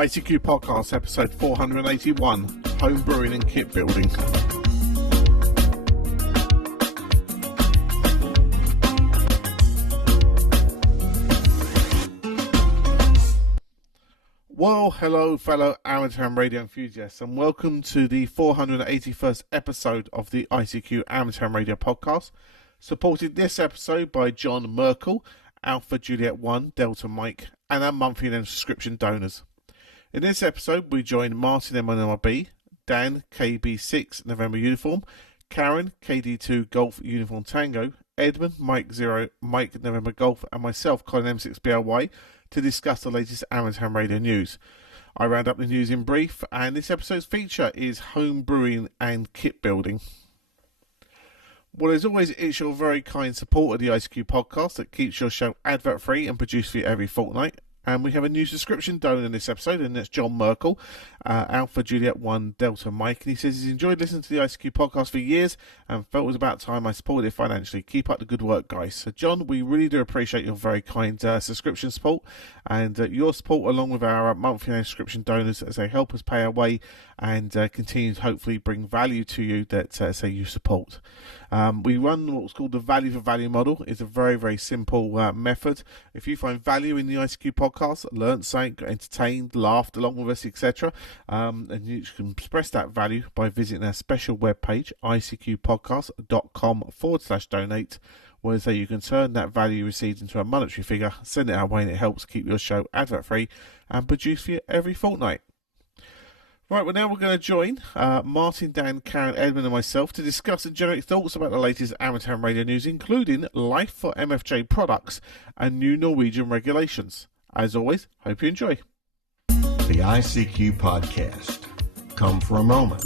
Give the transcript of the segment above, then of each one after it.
ICQ Podcast, episode 481, Home Brewing and Kit Building. Well, hello, fellow amateur ham radio enthusiasts, and welcome to the 481st episode of the ICQ Amateur Ham Radio Podcast, supported this episode by John Merkel, Alpha Juliet 1, Delta Mike, and our monthly and subscription donors. In this episode, we join Martin M1MRB, Dan KB6 November Uniform, Caryn KD2GUT Uniform Tango, Edmund Mike 0 Mike November Golf, and myself, Colin M6BLY, to discuss the latest amateur ham radio news. I round up the news in brief, and this episode's feature is home brewing and kit building. Well, as always, it's your very kind support of the ICQ podcast that keeps your show advert-free and produced for you every fortnight. And we have a new subscription donor in this episode, and that's John Merkel, Alpha Juliet 1 Delta Mike. And he says he's enjoyed listening to the ICQ podcast for years and felt it was about time I supported it financially. Keep up the good work, guys. So, John, we really do appreciate your very kind subscription support and your support along with our monthly subscription donors as they help us pay our way and continue to hopefully bring value to you that, say, you support. We run what's called the value for value model. It's a very, very simple method. If you find value in the ICQ podcast, learned something, got entertained, laughed along with us, etc., and you can express that value by visiting our special webpage, ICQPodcast.com/donate, where you can turn that value received into a monetary figure, send it our way, and it helps keep your show advert-free and produced for you every fortnight. Right, well, now we're going to join Martin, Dan, Caryn, Edmund and myself to discuss and generate thoughts about the latest amateur ham radio news, including life for MFJ products and new Norwegian regulations. As always, hope you enjoy. The ICQ Podcast. Come for a moment.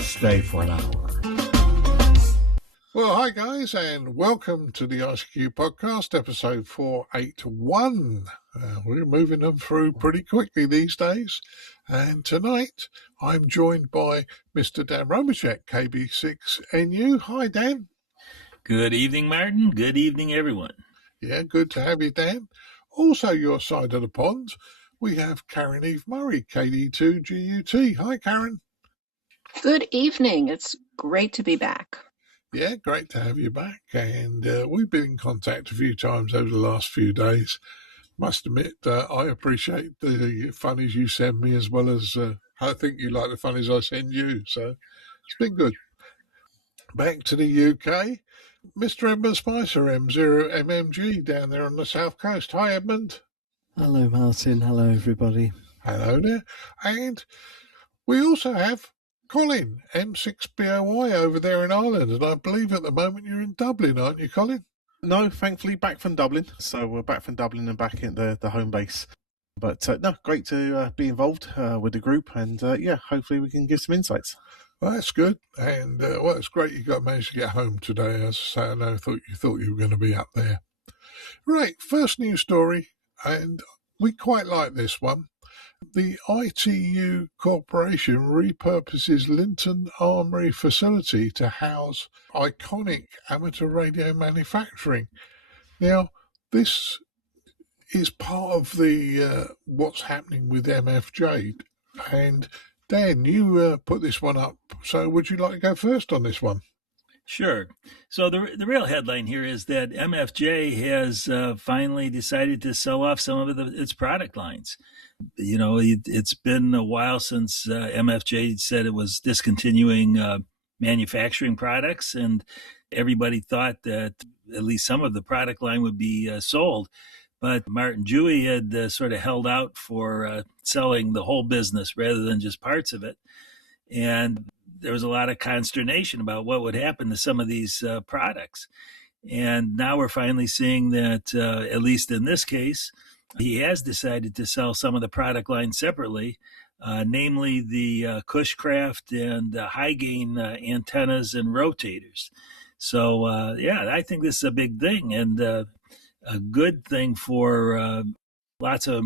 Stay for an hour. Well, hi guys, and welcome to the ICQ Podcast, episode 481. We're moving them through pretty quickly these days. And tonight, I'm joined by Mr. Dan Romanchik KB6NU. Hi, Dan. Good evening, Martin. Good evening, everyone. Yeah, good to have you, Dan. Also, your side of the pond, we have Caryn Eve Murray KD2GUT. Hi, Caryn. Good evening. It's great to be back. Yeah, great to have you back. And we've been in contact a few times over the last few days. Must admit, I appreciate the funnies you send me as well as I think you like the funnies I send you. So it's been good. Back to the UK, Mr. Edmund Spicer, M0MMG, down there on the south coast. Hi, Edmund. Hello, Martin. Hello, everybody. Hello there. And we also have Colin, M6BOY, over there in Ireland. And I believe at the moment you're in Dublin, aren't you, Colin? No, thankfully back from Dublin. So we're back from Dublin and back in the home base. But no, great to be involved with the group. And yeah, hopefully we can give some insights. Well, that's good. And well, it's great you managed to get home today. As I say, I know you thought you were going to be up there. Right, first news story. And we quite like this one. The ITU Corporation repurposes Linton Armoury facility to house iconic amateur radio manufacturing. Now, this is part of the what's happening with MFJ. And Dan, you put this one up. So would you like to go first on this one? Sure. So the real headline here is that MFJ has finally decided to sell off some of its product lines. You know, it's been a while since MFJ said it was discontinuing manufacturing products, and everybody thought that at least some of the product line would be sold. But Martin Dewey had sort of held out for selling the whole business rather than just parts of it. And there was a lot of consternation about what would happen to some of these products. And now we're finally seeing that, at least in this case, he has decided to sell some of the product lines separately, namely the Cushcraft and high gain antennas and rotators. So, yeah, I think this is a big thing and a good thing for lots of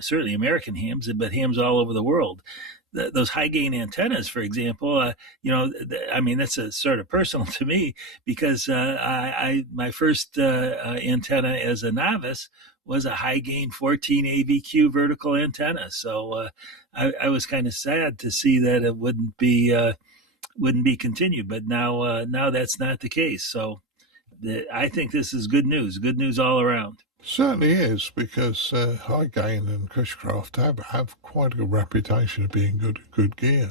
certainly American hams, but hams all over the world. Those high gain antennas, for example, I mean, that's a sort of personal to me because my first antenna as a novice was a high gain 14 AVQ vertical antenna. So I was kind of sad to see that it wouldn't be continued, but now that's not the case. So I think this is good news all around. Certainly is, because high gain and Cushcraft have quite a good reputation of being good gear.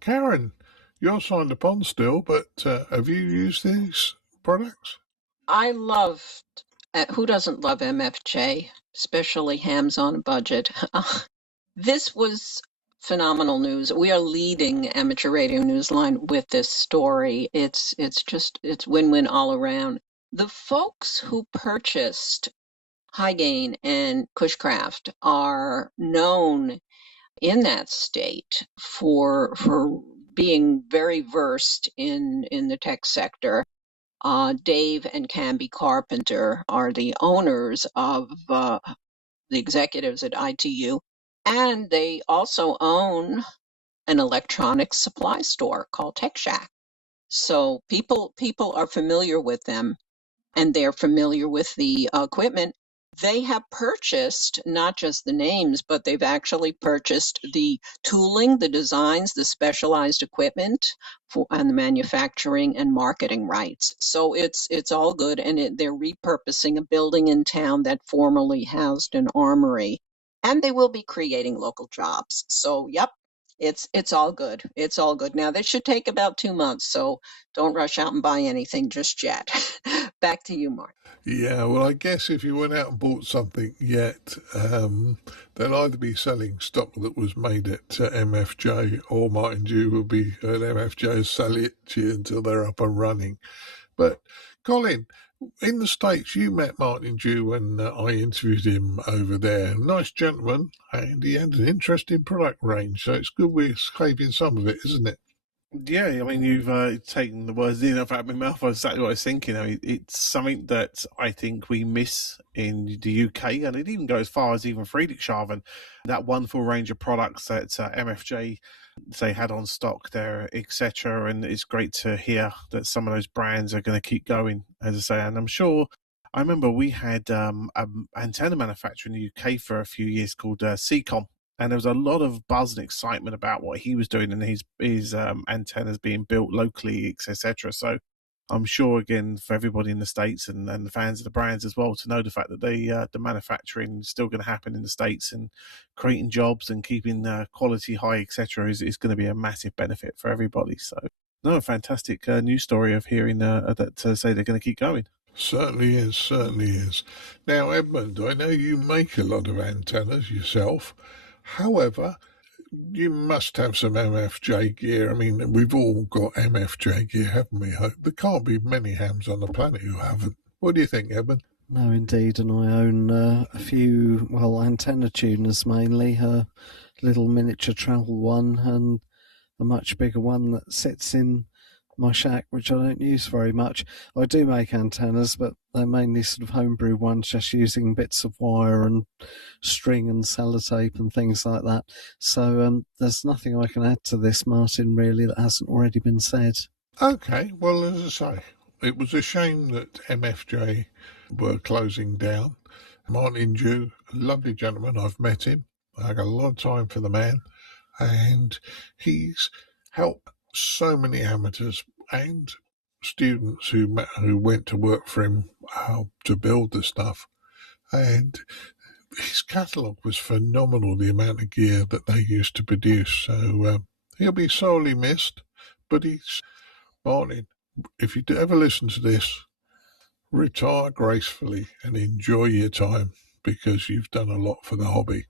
Caryn, you're signed upon still, but have you used these products? I loved, who doesn't love MFJ, especially hams on a budget? This was phenomenal news. We are leading Amateur Radio Newsline with this story. It's win-win all around. The folks who purchased High Gain and Cushcraft are known in that state for being very versed in the tech sector. Dave and Camby Carpenter are the owners of the executives at ITU, and they also own an electronics supply store called Tech Shack. So people are familiar with them, and they're familiar with the equipment. They have purchased not just the names, but they've actually purchased the tooling, the designs, the specialized equipment, and the manufacturing and marketing rights. So it's all good, and they're repurposing a building in town that formerly housed an armory, and they will be creating local jobs. So yep, it's all good. It's all good. Now, this should take about 2 months, so don't rush out and buy anything just yet. Back to you, Mark. Yeah, well, I guess if you went out and bought something yet, they'll either be selling stock that was made at MFJ, or Martin Dew will be at MFJ sell it to you until they're up and running. But Colin, in the States, you met Martin Dew when I interviewed him over there. Nice gentleman, and he had an interesting product range, so it's good we're scraping some of it, isn't it? Yeah, I mean, you've taken the words in out of my mouth. That's exactly what I was thinking. I mean, it's something that I think we miss in the UK, and it even goes as far as even Friedrichshafen, that wonderful range of products that MFJ say had on stock there, etc. And it's great to hear that some of those brands are going to keep going, as I say. And I'm sure, I remember we had an antenna manufacturer in the UK for a few years called Seacom. And there was a lot of buzz and excitement about what he was doing and his antennas being built locally, etc. So I'm sure, again, for everybody in the States and the fans of the brands as well, to know the fact that the manufacturing is still going to happen in the States and creating jobs and keeping quality high, etc., is going to be a massive benefit for everybody. So, no, fantastic news story of hearing that say they're going to keep going. Certainly is, certainly is. Now, Edmund, I know you make a lot of antennas yourself. However, you must have some MFJ gear. I mean, we've all got MFJ gear, haven't we? There can't be many hams on the planet who haven't. What do you think, Edmund? No, indeed, and I own a few, antenna tuners mainly, a little miniature travel one and a much bigger one that sits in my shack, which I don't use very much. I do make antennas, but they're mainly sort of homebrew ones, just using bits of wire and string and sellotape and things like that. So there's nothing I can add to this, Martin, really, that hasn't already been said. Okay, well, as I say, it was a shame that MFJ were closing down. Martin Dew, a lovely gentleman, I've met him. I got a lot of time for the man, and he's helped so many amateurs and students who went to work for him to build the stuff. And his catalogue was phenomenal, the amount of gear that they used to produce. So he'll be sorely missed. But Martin, if you ever listen to this, retire gracefully and enjoy your time, because you've done a lot for the hobby.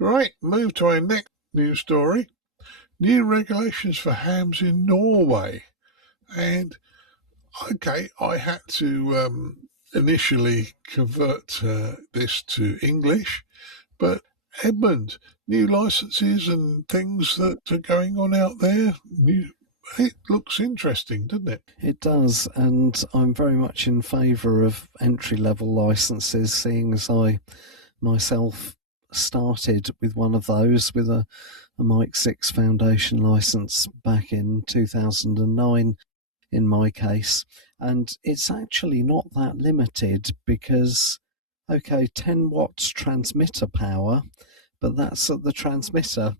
Right, move to our next news story. New regulations for hams in Norway. And, okay, I had to initially convert this to English, but Edmund, new licenses and things that are going on out there, it looks interesting, doesn't it? It does, and I'm very much in favour of entry-level licenses, seeing as I myself started with one of those, with a Mike 6 Foundation license back in 2009 in my case. And it's actually not that limited, because okay, 10 watts transmitter power, but that's at the transmitter.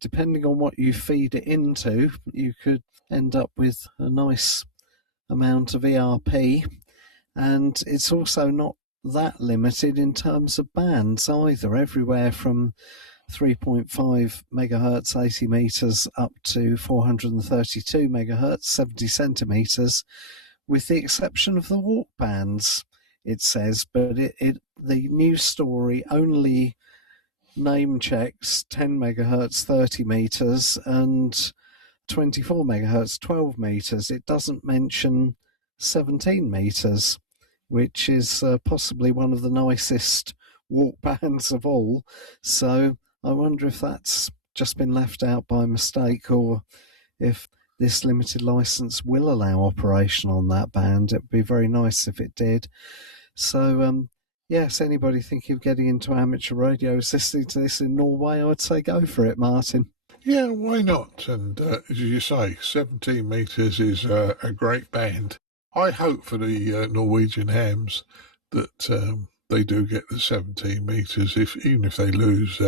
Depending on what you feed it into, you could end up with a nice amount of ERP. And it's also not that limited in terms of bands either, everywhere from 3.5 megahertz 80 meters up to 432 megahertz 70 centimeters, with the exception of the walk bands, it says. But the news story only name checks 10 megahertz 30 meters and 24 megahertz 12 meters. It doesn't mention 17 meters, which is possibly one of the nicest walk bands of all. So I wonder if that's just been left out by mistake, or if this limited license will allow operation on that band. It would be very nice if it did. So, yes, anybody thinking of getting into amateur radio, listening to this in Norway, I'd say go for it, Martin. Yeah, why not? And as you say, 17 meters is a great band. I hope for the Norwegian hams that they do get the 17 meters, even if they lose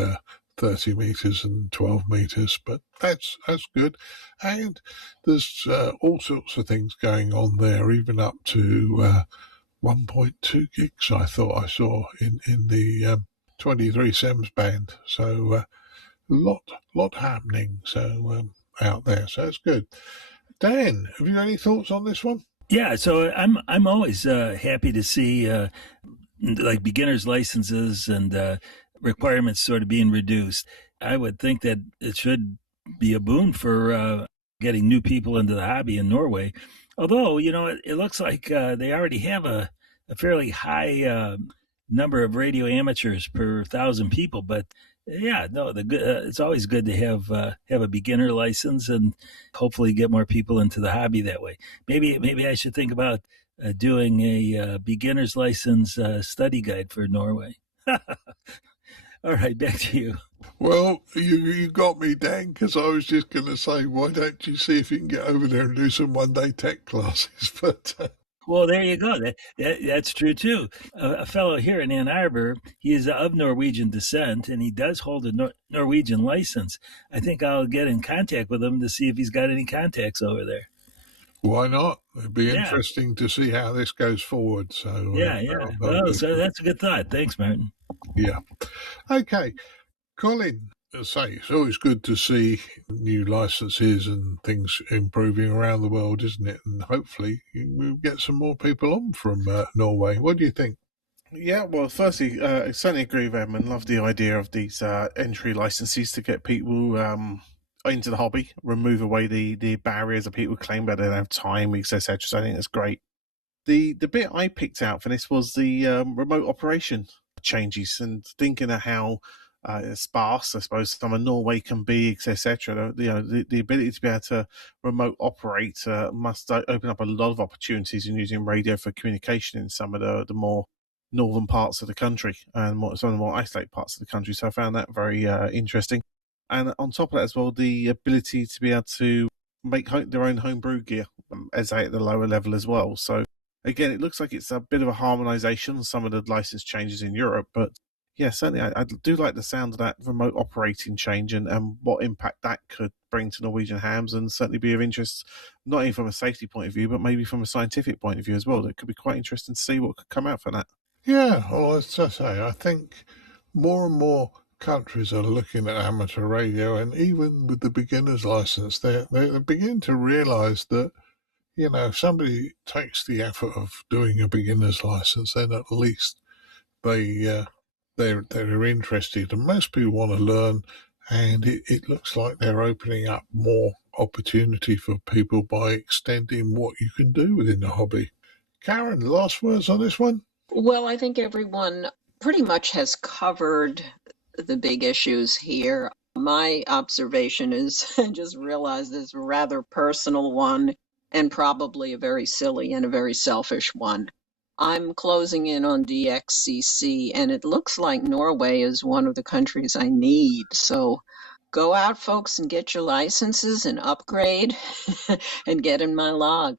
30 meters and 12 meters. But that's good. And there's all sorts of things going on there, even up to 1.2 gigs, I thought I saw in the 23 SEMS band. So a lot happening out there. So that's good. Dan, have you any thoughts on this one? Yeah, so I'm always happy to see like beginners licenses and requirements sort of being reduced. I would think that it should be a boon for getting new people into the hobby in Norway. Although, it looks like they already have a fairly high number of radio amateurs per 1,000 people. But yeah, no, it's always good to have a beginner license and hopefully get more people into the hobby that way. Maybe I should think about doing a beginner's license study guide for Norway. All right, back to you. Well, you got me, Dan, because I was just going to say, why don't you see if you can get over there and do some one-day tech classes? But well, there you go. That's true, too. A fellow here in Ann Arbor, he is of Norwegian descent, and he does hold a Norwegian license. I think I'll get in contact with him to see if he's got any contacts over there. Why not? It'd be interesting to see how this goes forward. So yeah. So that's a good thought. Thanks, Martin. Yeah. Okay. Colin, say it's always good to see new licenses and things improving around the world, isn't it? And hopefully we'll get some more people on from Norway. What do you think? Yeah, well, firstly, I certainly agree with Edmund. Love the idea of these entry licenses to get people into the hobby, remove away the barriers that people claim that they don't have time, etc. So I think that's great. The bit I picked out for this was the remote operation changes, and thinking of how sparse, I suppose, some of Norway can be, etc. The ability to be able to remote operate must open up a lot of opportunities in using radio for communication in some of the more northern parts of the country and some of the more isolated parts of the country. So I found that very interesting. And on top of that as well, the ability to be able to make their own homebrew gear as at the lower level as well. So again, it looks like it's a bit of a harmonization on some of the license changes in Europe, but yeah, certainly I do like the sound of that remote operating change and what impact that could bring to Norwegian hams, and certainly be of interest, not only from a safety point of view, but maybe from a scientific point of view as well. It could be quite interesting to see what could come out from that. Yeah, well, as I say, I think more and more countries are looking at amateur radio, and even with the beginner's license, they're beginning to realise that, if somebody takes the effort of doing a beginner's license, then at least they're interested, and most people want to learn, and it looks like they're opening up more opportunity for people by extending what you can do within the hobby. Caryn, last words on this one? Well, I think everyone pretty much has covered the big issues here. My observation is, I just realized this rather personal one, and probably a very silly and a very selfish one. I'm closing in on DXCC, and it looks like Norway is one of the countries I need. So go out, folks, and get your licenses and upgrade and get in my log.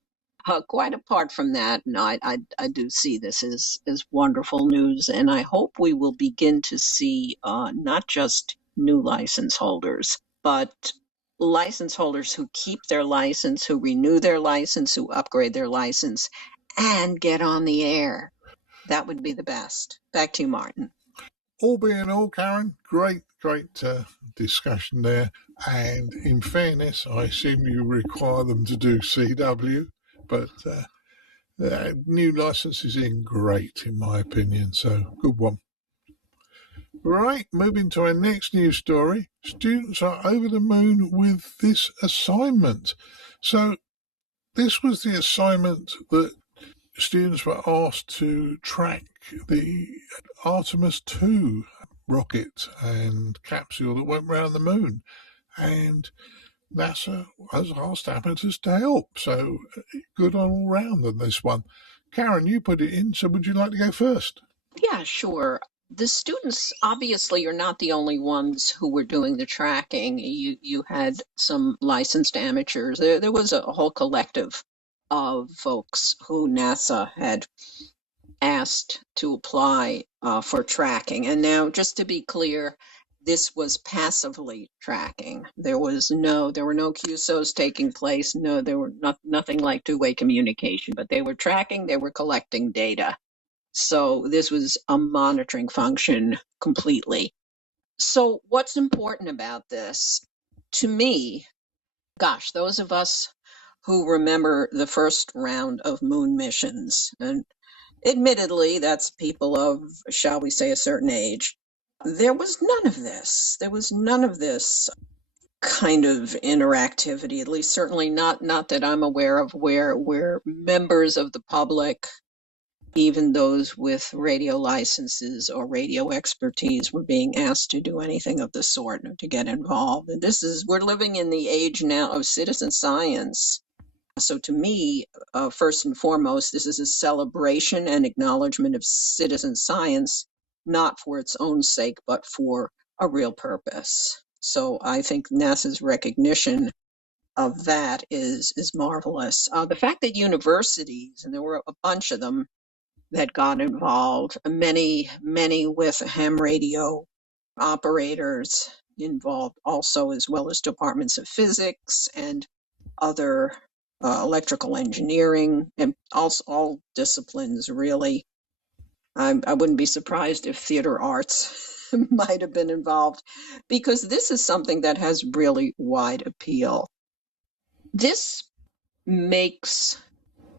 Quite apart from that, no, I do see this as wonderful news, and I hope we will begin to see not just new license holders, but license holders who keep their license, who renew their license, who upgrade their license, and get on the air. That would be the best. Back to you, Martin. All being all, Caryn, great discussion there. And in fairness, I assume you require them to do CW, but new licenses in great, in my opinion. So good one. Right, moving to our next news story. Students are over the moon with this assignment. So this was the assignment that students were asked to track the Artemis 2 rocket and capsule that went round the moon. And NASA has asked amateurs to help. So good on all round on this one. Caryn, you put it in, so would you like to go first? Yeah, sure. The students obviously are not the only ones who were doing the tracking. You had some licensed amateurs. There was a whole collective of folks who NASA had asked to apply for tracking. And now, just to be clear, this was passively tracking. There were no QSOs taking place. No, there were nothing like two-way communication, but they were tracking, they were collecting data. So this was a monitoring function completely. So what's important about this? To me, gosh, those of us who remember the first round of moon missions, and admittedly, that's people of, shall we say, a certain age, there was none of this. There was none of this kind of interactivity, at least certainly not that I'm aware of, where members of the public, even those with radio licenses or radio expertise, were being asked to do anything of the sort or to get involved. And we're living in the age now of citizen science. So to me, first and foremost, this is a celebration and acknowledgement of citizen science, not for its own sake, but for a real purpose. So I think NASA's recognition of that is marvelous. The fact that universities, and there were a bunch of them that got involved, many with ham radio operators involved also, as well as departments of physics and other electrical engineering, and also all disciplines, really. I wouldn't be surprised if theater arts might have been involved, because this is something that has really wide appeal. This makes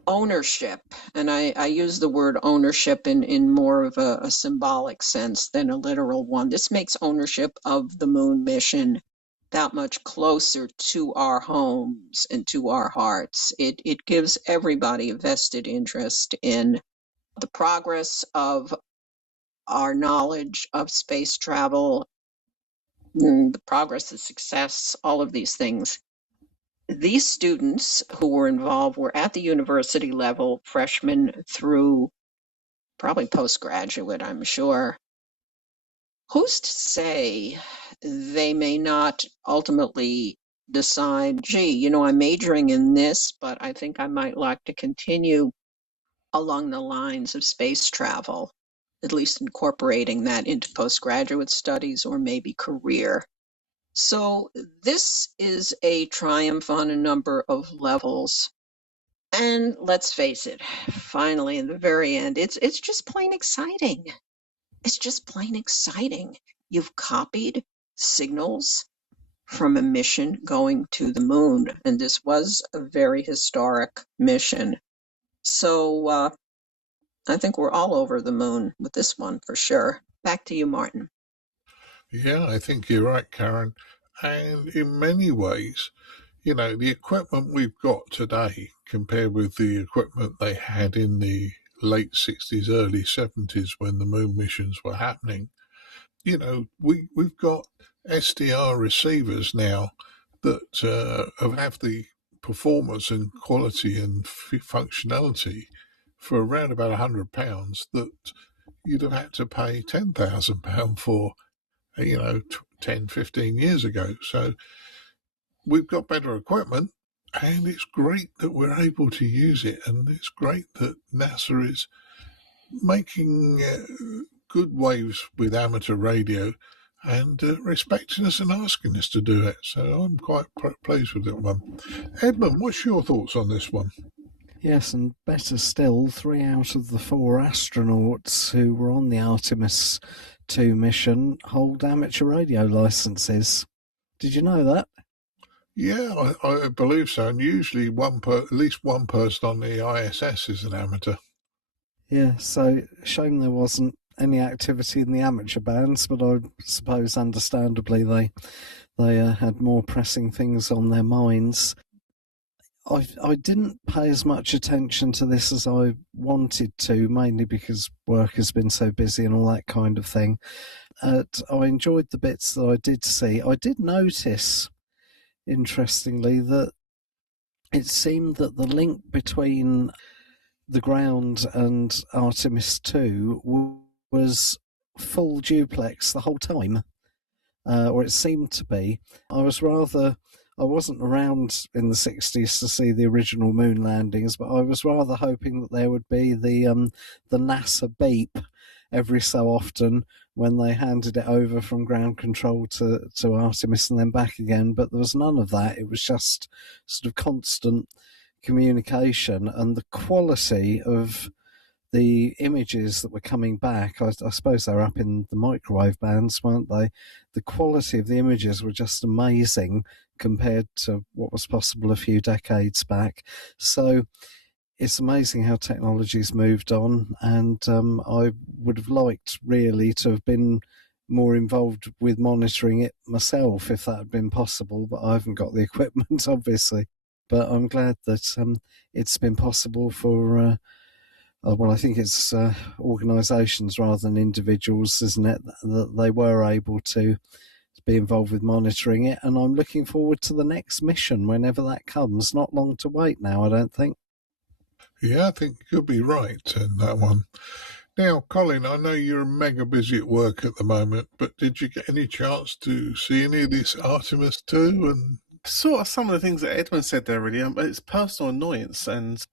ownership, and I use the word ownership in more of a symbolic sense than a literal one. This makes ownership of the moon mission that much closer to our homes and to our hearts. It gives everybody a vested interest in the progress of our knowledge of space travel, the progress, the success, all of these things. These students who were involved were at the university level, freshmen through probably postgraduate, I'm sure. Who's to say they may not ultimately decide, gee, I'm majoring in this, but I think I might like to continue along the lines of space travel, at least incorporating that into postgraduate studies or maybe career. So this is a triumph on a number of levels. And let's face it, finally, in the very end, it's just plain exciting. It's just plain exciting. You've copied signals from a mission going to the moon, and this was a very historic mission. So I think we're all over the moon with this one for sure. Back to you, Martin. Yeah, I think you're right, Caryn. And in many ways, the equipment we've got today compared with the equipment they had in the late 60s, early 70s when the moon missions were happening, we've got SDR receivers now that have the performance and quality and functionality for around about £100 that you'd have had to pay £10,000 for, 10, 15 years ago. So we've got better equipment, And it's great that we're able to use it, and it's great that NASA is making good waves with amateur radio and respecting us and asking us to do it. So I'm quite pleased with that one. Edmund, what's your thoughts on this one? Yes, and better still, 3 out of the 4 astronauts who were on the Artemis 2 mission hold amateur radio licenses. Did you know that? Yeah, I believe so. And usually at least one person on the ISS is an amateur. Yeah, so shame there wasn't any activity in the amateur bands, but I suppose understandably they had more pressing things on their minds. I didn't pay as much attention to this as I wanted to, mainly because work has been so busy and all that kind of thing. I enjoyed the bits that I did see. I did notice, interestingly, that it seemed that the link between the ground and Artemis 2 was full duplex the whole time, or it seemed to be. I wasn't around in the 60s to see the original moon landings, but I was rather hoping that there would be the NASA beep every so often when they handed it over from ground control to Artemis and then back again. But there was none of that. It was just sort of constant communication, and the quality of the images that were coming back, I suppose they were up in the microwave bands, weren't they? The quality of the images were just amazing compared to what was possible a few decades back. So it's amazing how technology's moved on, and I would have liked really to have been more involved with monitoring it myself if that had been possible, but I haven't got the equipment, obviously. But I'm glad that it's been possible for well, I think it's organisations rather than individuals, isn't it, that they were able to be involved with monitoring it. And I'm looking forward to the next mission whenever that comes. Not long to wait now, I don't think. Yeah, I think you could be right in that one. Now, Colin, I know you're mega busy at work at the moment, but did you get any chance to see any of this Artemis 2? And sort of some of the things that Edmund said there, really. It's personal annoyance, and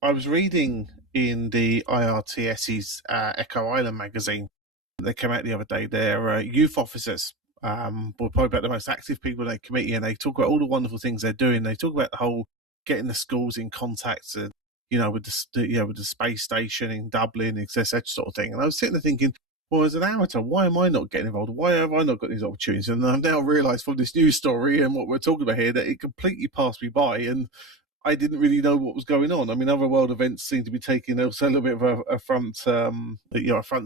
I was reading in the IRTS's Echo Island magazine that came out the other day. Their youth officers were probably about the most active people in their committee, and they talk about all the wonderful things they're doing. They talk about the whole getting the schools in contact, with the space station in Dublin, etc., sort of thing. And I was sitting there thinking, well, as an amateur, why am I not getting involved? Why have I not got these opportunities? And I've now realised from this news story and what we're talking about here that it completely passed me by, and I didn't really know what was going on. I mean, other world events seem to be taking also a little bit of a front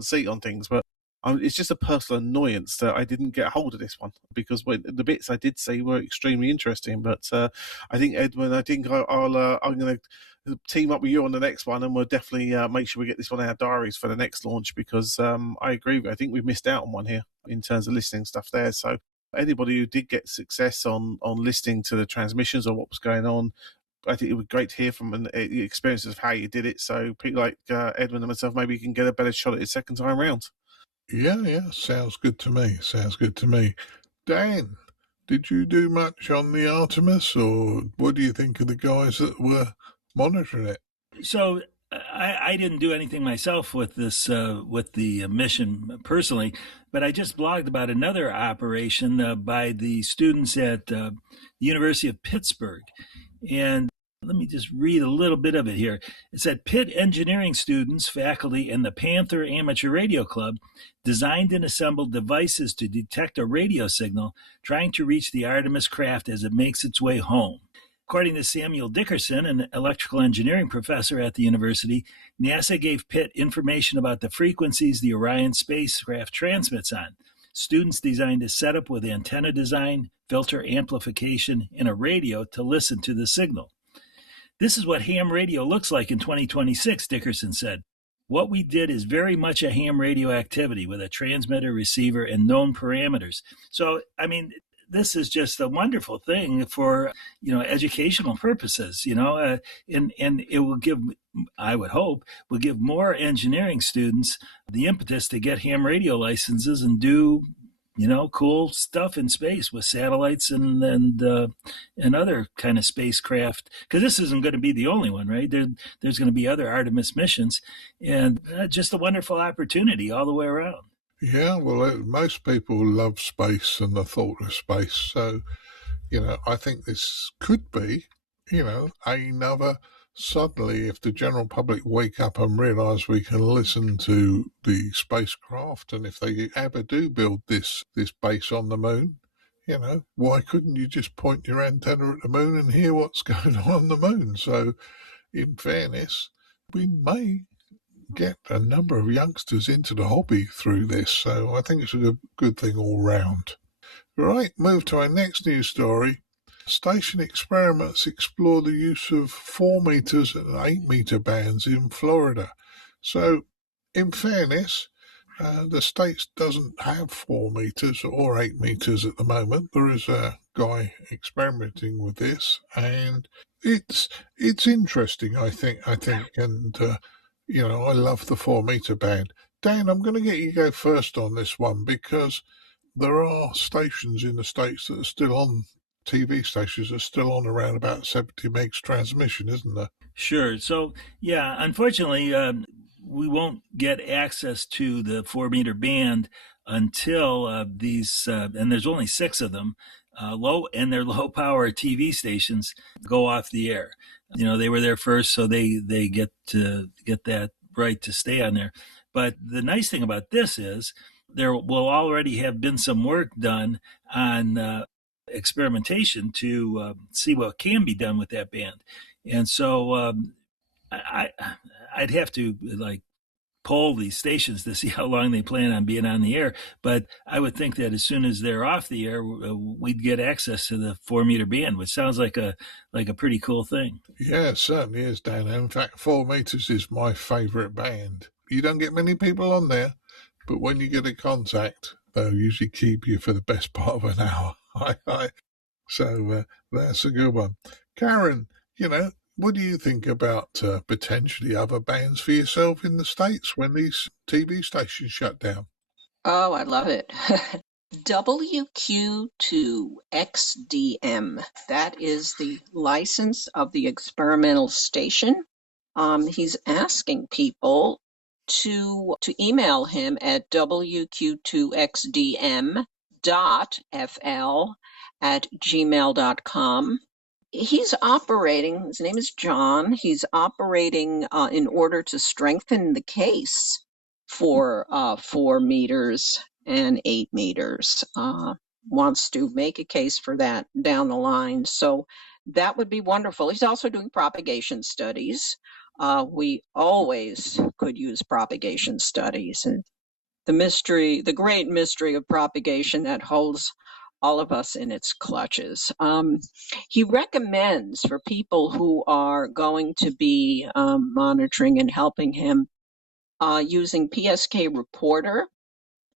seat on things, but it's just a personal annoyance that I didn't get hold of this one, because the bits I did see were extremely interesting. But I think, Edmund, I'm going to team up with you on the next one, and we'll definitely make sure we get this one in our diaries for the next launch, because I agree with you. I think we've missed out on one here in terms of listening stuff there. So anybody who did get success on listening to the transmissions or what was going on, I think it would be great to hear from the experiences of how you did it. So people like Edmund and myself, maybe you can get a better shot at it second time round. Yeah, sounds good to me. Dan, did you do much on the Artemis, or what do you think of the guys that were monitoring it? So I didn't do anything myself with this, with the mission personally, but I just blogged about another operation by the students at the University of Pittsburgh. And let me just read a little bit of it here. It said, Pitt engineering students, faculty, and the Panther Amateur Radio Club designed and assembled devices to detect a radio signal trying to reach the Artemis craft as it makes its way home. According to Samuel Dickerson, an electrical engineering professor at the university, NASA gave Pitt information about the frequencies the Orion spacecraft transmits on. Students designed a setup with antenna design, filter amplification, and a radio to listen to the signal. This is what ham radio looks like in 2026, Dickerson said. What we did is very much a ham radio activity with a transmitter, receiver, and known parameters. So, I mean, this is just a wonderful thing for, educational purposes, and it will give, I would hope, will give more engineering students the impetus to get ham radio licenses and do cool stuff in space with satellites and other kind of spacecraft. Because this isn't going to be the only one, right? There's going to be other Artemis missions, and just a wonderful opportunity all the way around. Yeah, well, most people love space and the thought of space. So, I think this could be, another. Suddenly, if the general public wake up and realise we can listen to the spacecraft, and if they ever do build this base on the moon, why couldn't you just point your antenna at the moon and hear what's going on the moon? So, in fairness, we may get a number of youngsters into the hobby through this. So I think it's a good thing all round. Right, move to our next news story. Station experiments explore the use of 4 meters and 8 meter bands in Florida. So, in fairness, the States doesn't have 4 meters or 8 meters at the moment. There is a guy experimenting with this, and it's interesting, I think, and I love the 4 meter band. Dan, I'm going to get you to go first on this one, because there are stations in the States that are still on. TV stations are still on around about 70 megs transmission, isn't there? Sure. So, yeah, unfortunately, we won't get access to the 4 meter band until these, and there's only 6 of them, low power TV stations go off the air. They were there first, so they get that right to stay on there. But the nice thing about this is there will already have been some work done on experimentation to see what can be done with that band. And so I'd have to poll these stations to see how long they plan on being on the air. But I would think that as soon as they're off the air, we'd get access to the 4 meter band, which sounds like a pretty cool thing. Yeah, it certainly is, Dan. In fact, 4 meters is my favourite band. You don't get many people on there, but when you get a contact, they'll usually keep you for the best part of an hour. So that's a good one. Caryn, what do you think about potentially other bands for yourself in the States when these TV stations shut down? Oh, I love it. WQ2XDM. That is the license of the experimental station. He's asking people to email him at wq2xdm.fl@gmail.com. He's operating, his name is John, he's operating in order to strengthen the case for 4 meters and 8 meters. Wants to make a case for that down the line. So that would be wonderful. He's also doing propagation studies. We always could use propagation studies, and the great mystery of propagation that holds all of us in its clutches. He recommends for people who are going to be monitoring and helping him using PSK Reporter,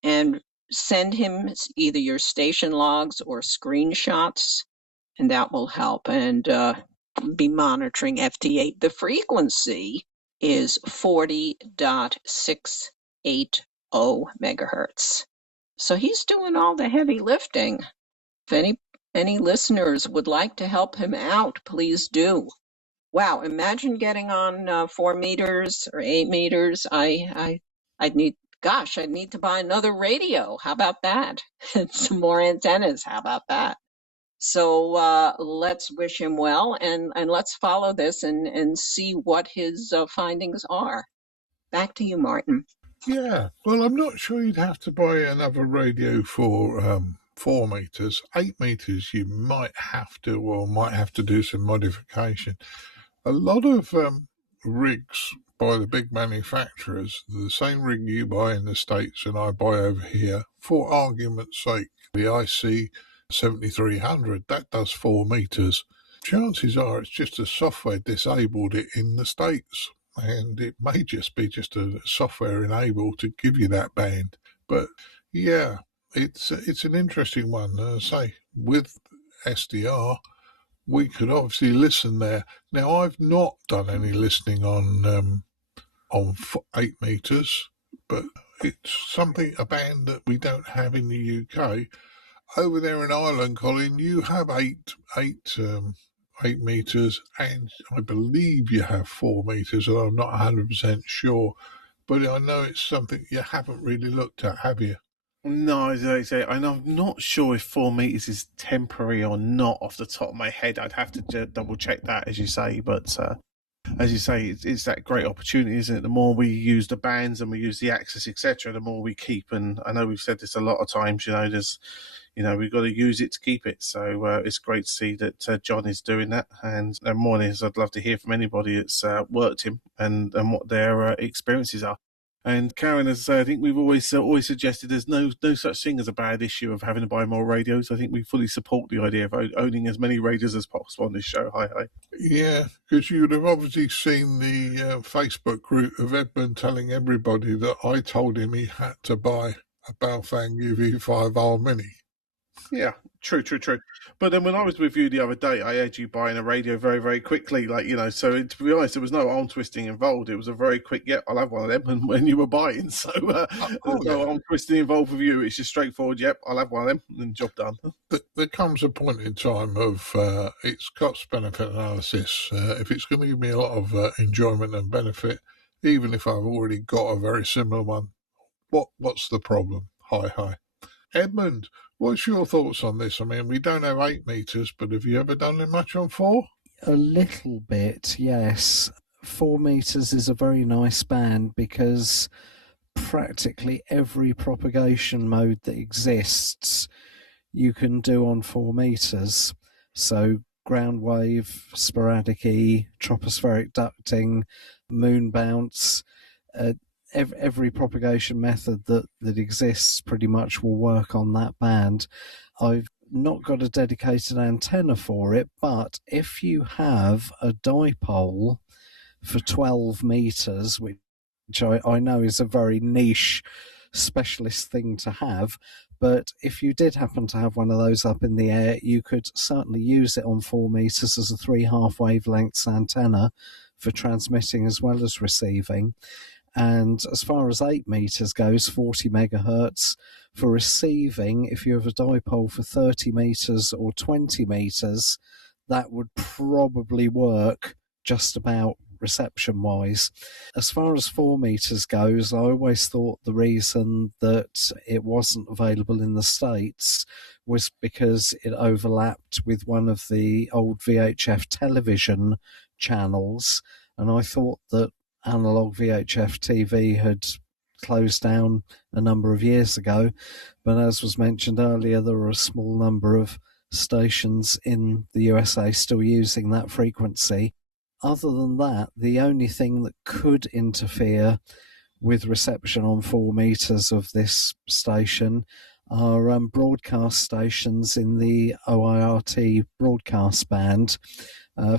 and send him either your station logs or screenshots, and that will help. And be monitoring FT8. The frequency is 40.680 megahertz. So he's doing all the heavy lifting. If any listeners would like to help him out, please do. Wow, imagine getting on 4 meters or 8 meters. I'd need to buy another radio. How about that? And some more antennas. How about that? So let's wish him well, and let's follow this and see what his findings are. Back to you, Martin. Yeah, well, I'm not sure you'd have to buy another radio for 4 meters. 8 meters you might have to do some modification. A lot of rigs by the big manufacturers, the same rig you buy in the States and I buy over here, for argument's sake, the IC7300, that does 4 meters. Chances are it's just a software disabled it in the States, and it may just be just a software enabled to give you that band. But yeah, it's an interesting one. Say, with SDR, we could obviously listen there. Now, I've not done any listening on 8 meters, but it's something, a band that we don't have in the UK. Over there in Ireland, Colin, you have eight meters, and I believe you have 4 meters, although I'm not 100% sure. But I know it's something you haven't really looked at, have you? No, as I say, and I'm not sure if 4 meters is temporary or not off the top of my head. I'd have to double check that, as you say. But as you say, it's that great opportunity, isn't it? The more we use the bands and we use the access, etc., the more we keep. And I know we've said this a lot of times. We've got to use it to keep it. So it's great to see that John is doing that. And more than this, I'd love to hear from anybody that's worked him and what their experiences are. And Caryn, as I say, I think we've always suggested there's no such thing as a bad issue of having to buy more radios. I think we fully support the idea of owning as many radios as possible on this show. Hi. Yeah, because you'd have obviously seen the Facebook group of Edmund telling everybody that I told him he had to buy a Baofeng UV5R Mini. Yeah, true. But then when I was with you the other day, I had you buying a radio very, very quickly. So to be honest, there was no arm twisting involved. It was a very quick, I'll have one of them. And when you were buying, so there's no arm twisting involved with you. It's just straightforward. Yep, I'll have one of them, and job done. There comes a point in time of its cost-benefit analysis. If it's going to give me a lot of enjoyment and benefit, even if I've already got a very similar one, what's the problem? Hi. Edmund, what's your thoughts on this? I mean, we don't have 8 meters, but have you ever done it much on 4? A little bit, yes. 4 meters is a very nice band because practically every propagation mode that exists you can do on 4 meters. So ground wave, sporadic E, tropospheric ducting, moon bounce, every propagation method that exists pretty much will work on that band. I've not got a dedicated antenna for it, but if you have a dipole for 12 meters, which I know is a very niche specialist thing to have, but if you did happen to have one of those up in the air, you could certainly use it on 4 meters as a 3 half wavelengths antenna for transmitting as well as receiving. And as far as 8 meters goes, 40 megahertz for receiving, if you have a dipole for 30 meters or 20 meters, that would probably work just about reception wise. As far as 4 meters goes, I always thought the reason that it wasn't available in the States was because it overlapped with one of the old VHF television channels, and I thought that analog VHF TV had closed down a number of years ago, but as was mentioned earlier, there are a small number of stations in the USA still using that frequency. Other than that, the only thing that could interfere with reception on 4 meters of this station are broadcast stations in the OIRT broadcast band.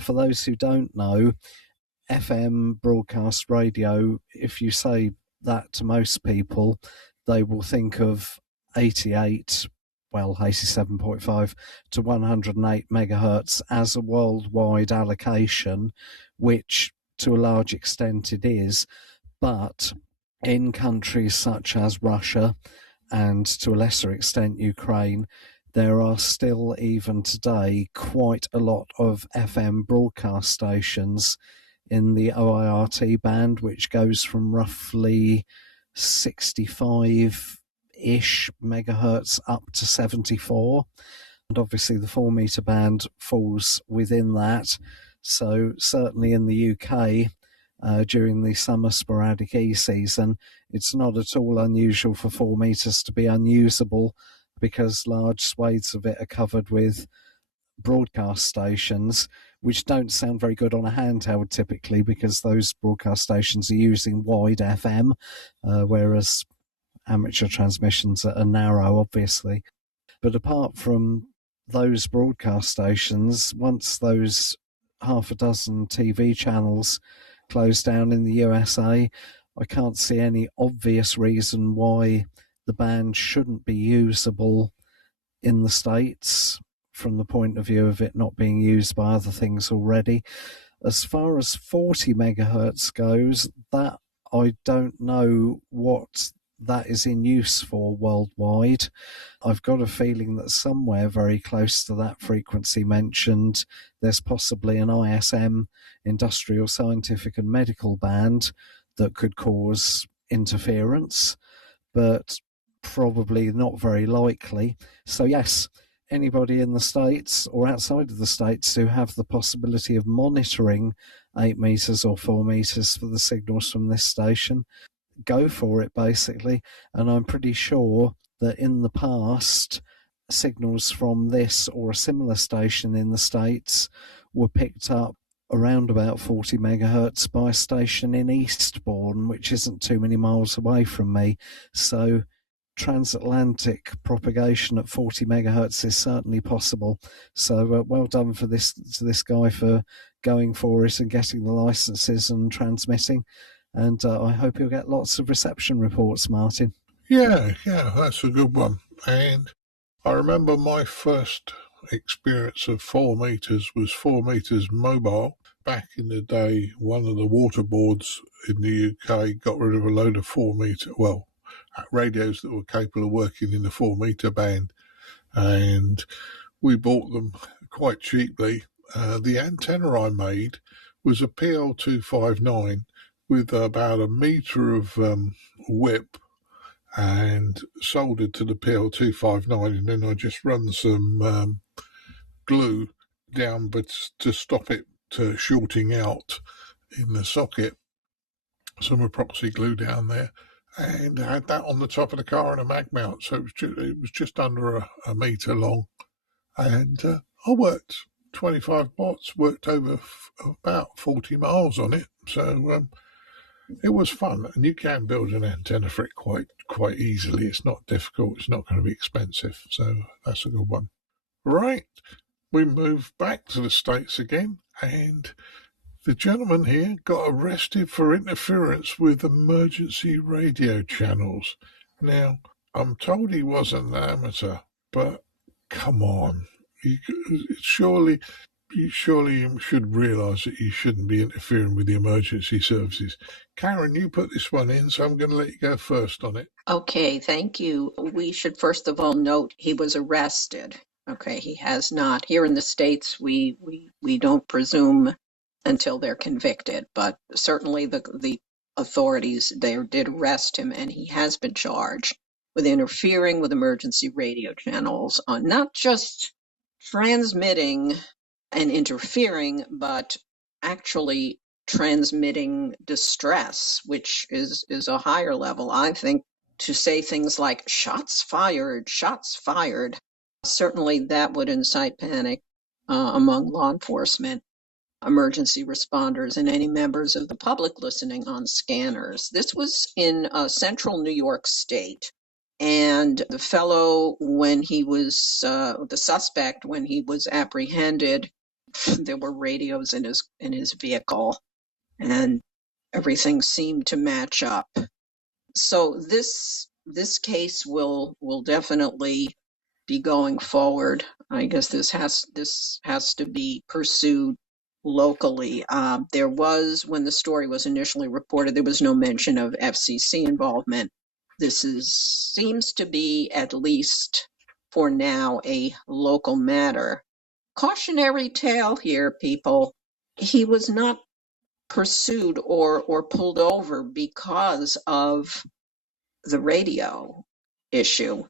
For those who don't know, FM broadcast radio, if you say that to most people, they will think of 87.5 to 108 megahertz as a worldwide allocation, which to a large extent it is. But in countries such as Russia and to a lesser extent Ukraine, there are still even today quite a lot of FM broadcast stations in the OIRT band, which goes from roughly 65-ish megahertz up to 74. And obviously the 4 meter band falls within that. So certainly in the UK, during the summer sporadic E season, it's not at all unusual for 4 meters to be unusable because large swathes of it are covered with broadcast stations, which don't sound very good on a handheld typically because those broadcast stations are using wide FM, whereas amateur transmissions are narrow, obviously. But apart from those broadcast stations, once those half a dozen TV channels close down in the USA, I can't see any obvious reason why the band shouldn't be usable in the States from the point of view of it not being used by other things already. As far as 40 megahertz goes, that I don't know what that is in use for worldwide. I've got a feeling that somewhere very close to that frequency mentioned, there's possibly an ISM, industrial, scientific and medical band that could cause interference, but probably not very likely. So yes, anybody in the States or outside of the States who have the possibility of monitoring 8 meters or 4 meters for the signals from this station, go for it basically. And I'm pretty sure that in the past, signals from this or a similar station in the States were picked up around about 40 megahertz by a station in Eastbourne, which isn't too many miles away from me. So transatlantic propagation at 40 megahertz is certainly possible. So well done to this guy for going for it and getting the licenses and transmitting. And I hope you'll get lots of reception reports, Martin. Yeah, that's a good one. And I remember my first experience of 4 meters was 4 meters mobile. Back in the day, one of the water boards in the UK got rid of a load of 4 meter, radios that were capable of working in the 4 meter band. And we bought them quite cheaply. The antenna I made was a PL259 with about a meter of whip and soldered to the PL259, and then I just run some glue down but to stop it shorting out in the socket, some epoxy glue down there, and I had that on the top of the car in a mag mount, so it was just under a meter long, and I worked 25 watts, worked over about 40 miles on it, so it was fun, and you can build an antenna for it quite easily. It's not difficult. It's not going to be expensive, so that's a good one. Right, we move back to the States again, and the gentleman here got arrested for interference with emergency radio channels. Now, I'm told he wasn't an amateur, but come on, surely you should realise that you shouldn't be interfering with the emergency services. Caryn, you put this one in, so I'm going to let you go first on it. Okay, thank you. We should first of all note he was arrested. Okay, he has not. Here in the States, we don't presume until they're convicted, but certainly the authorities there did arrest him, and he has been charged with interfering with emergency radio channels, on not just transmitting and interfering, but actually transmitting distress, which is a higher level. I think to say things like shots fired, certainly that would incite panic among law enforcement, emergency responders, and any members of the public listening on scanners. This was in central New York State. And the fellow, when he was the suspect, when he was apprehended, there were radios in his vehicle, and everything seemed to match up. So this case will definitely be going forward. I guess this has to be pursued locally. There was, when the story was initially reported, there was no mention of FCC involvement. This seems to be, at least for now, a local matter. Cautionary tale here, people. He was not pursued or pulled over because of the radio issue.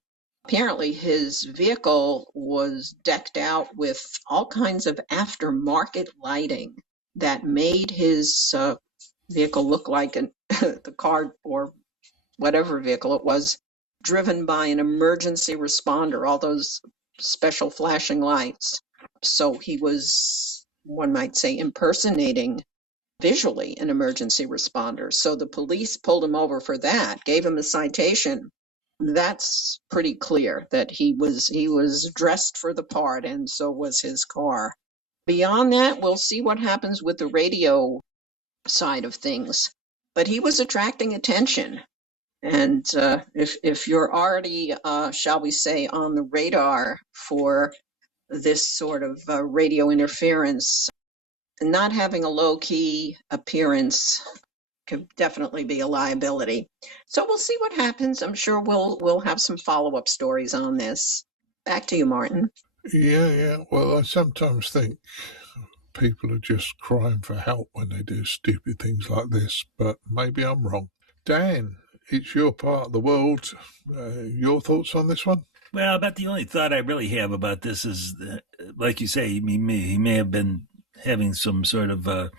Apparently, his vehicle was decked out with all kinds of aftermarket lighting that made his vehicle look like the car or whatever vehicle it was, driven by an emergency responder, all those special flashing lights. So he was, one might say, impersonating visually an emergency responder. So the police pulled him over for that, gave him a citation. That's pretty clear that he was dressed for the part, and so was his car. Beyond that, we'll see what happens with the radio side of things. But he was attracting attention. And if you're already, shall we say, on the radar for this sort of radio interference, not having a low-key appearance could definitely be a liability. So we'll see what happens. I'm sure we'll have some follow-up stories on this. Back to you, Martin. Yeah. Well, I sometimes think people are just crying for help when they do stupid things like this, but maybe I'm wrong. Dan, it's your part of the world. Your thoughts on this one? Well, about the only thought I really have about this is, like you say, he may have been having some sort of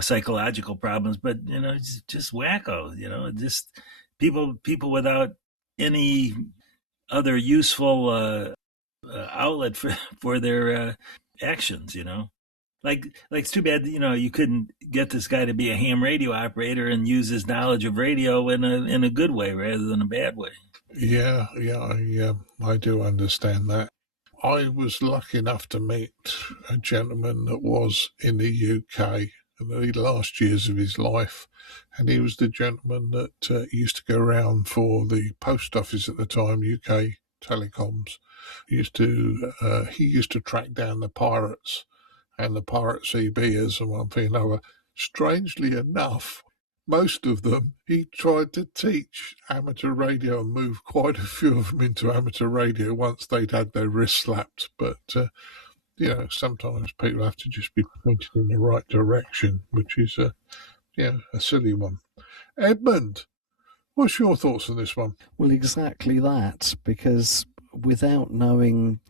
psychological problems, but it's just wacko. Just people without any other useful outlet for their actions. Like it's too bad you couldn't get this guy to be a ham radio operator and use his knowledge of radio in a good way rather than a bad way. Yeah, I do understand that. I was lucky enough to meet a gentleman that was in the UK in the last years of his life, and he was the gentleman that used to go around for the post office at the time, UK Telecoms. He used to track down the pirates and the pirate CBers and one thing and another. Strangely enough, most of them, he tried to teach amateur radio and move quite a few of them into amateur radio once they'd had their wrists slapped. But, sometimes people have to just be pointed in the right direction, which is, a silly one. Edmund, what's your thoughts on this one? Well, exactly that, because without knowing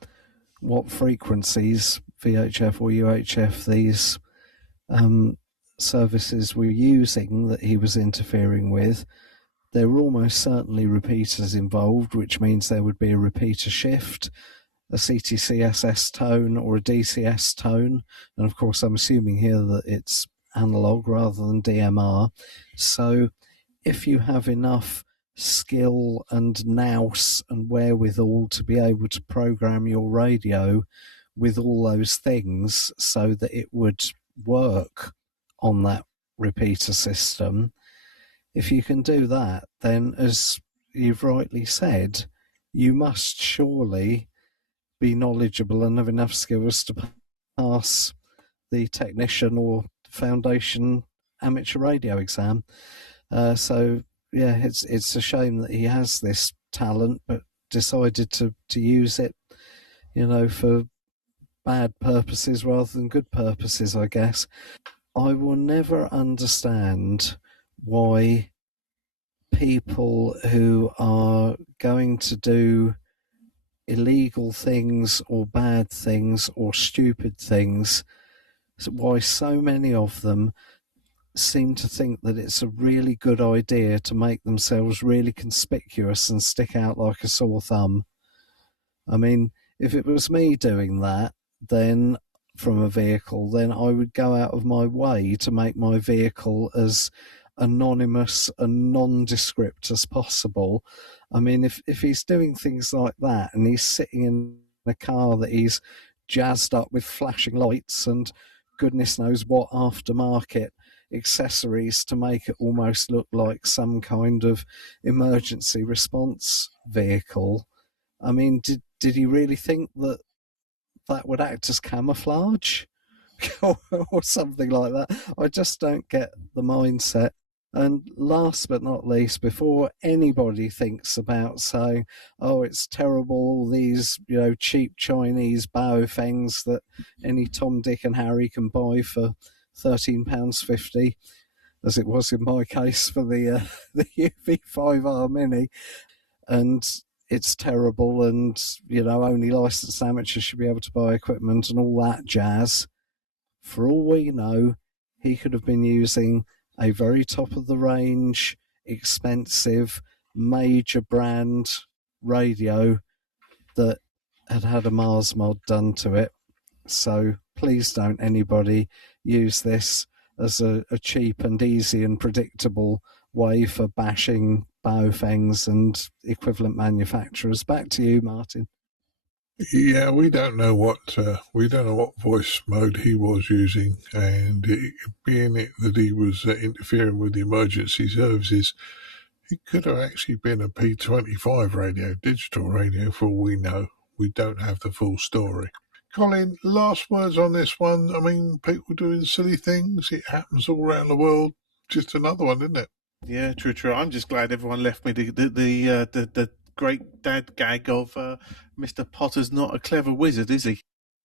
what frequencies, VHF or UHF, these services were using that he was interfering with, there were almost certainly repeaters involved, which means there would be a repeater shift, a CTCSS tone or a DCS tone, and of course I'm assuming here that it's analog rather than DMR. So if you have enough skill and nous and wherewithal to be able to program your radio with all those things so that it would work on that repeater system, if you can do that, then as you've rightly said, you must surely be knowledgeable and have enough skills to pass the technician or foundation amateur radio exam. So yeah, it's a shame that he has this talent but decided to use it, for bad purposes rather than good purposes, I guess. I will never understand why people who are going to do illegal things or bad things or stupid things, why so many of them seem to think that it's a really good idea to make themselves really conspicuous and stick out like a sore thumb. I mean, if it was me doing that, then from a vehicle, then I would go out of my way to make my vehicle as anonymous and nondescript as possible. I mean, if he's doing things like that and he's sitting in a car that he's jazzed up with flashing lights and goodness knows what aftermarket accessories to make it almost look like some kind of emergency response vehicle, I mean, did he really think that would act as camouflage or something like that? I just don't get the mindset. And last but not least, before anybody thinks about saying, oh, it's terrible, all these, cheap Chinese Baofengs that any Tom, Dick and Harry can buy for £13.50, as it was in my case for the UV5R Mini, and it's terrible, and only licensed amateurs should be able to buy equipment and all that jazz. For all we know, he could have been using a very top of the range, expensive, major brand radio that had a Mars mod done to it. So please don't anybody use this as a cheap and easy and predictable way for bashing Baofengs and equivalent manufacturers. Back to you, Martin. Yeah, we don't know what voice mode he was using, and being it that he was interfering with the emergency services, it could have actually been a P25 radio, digital radio, for all we know. We don't have the full story. Colin, last words on this one. I mean, people doing silly things. It happens all around the world. just another one, isn't it? Yeah, true. I'm just glad everyone left me the great dad gag of Mr. Potter's not a clever wizard, is he?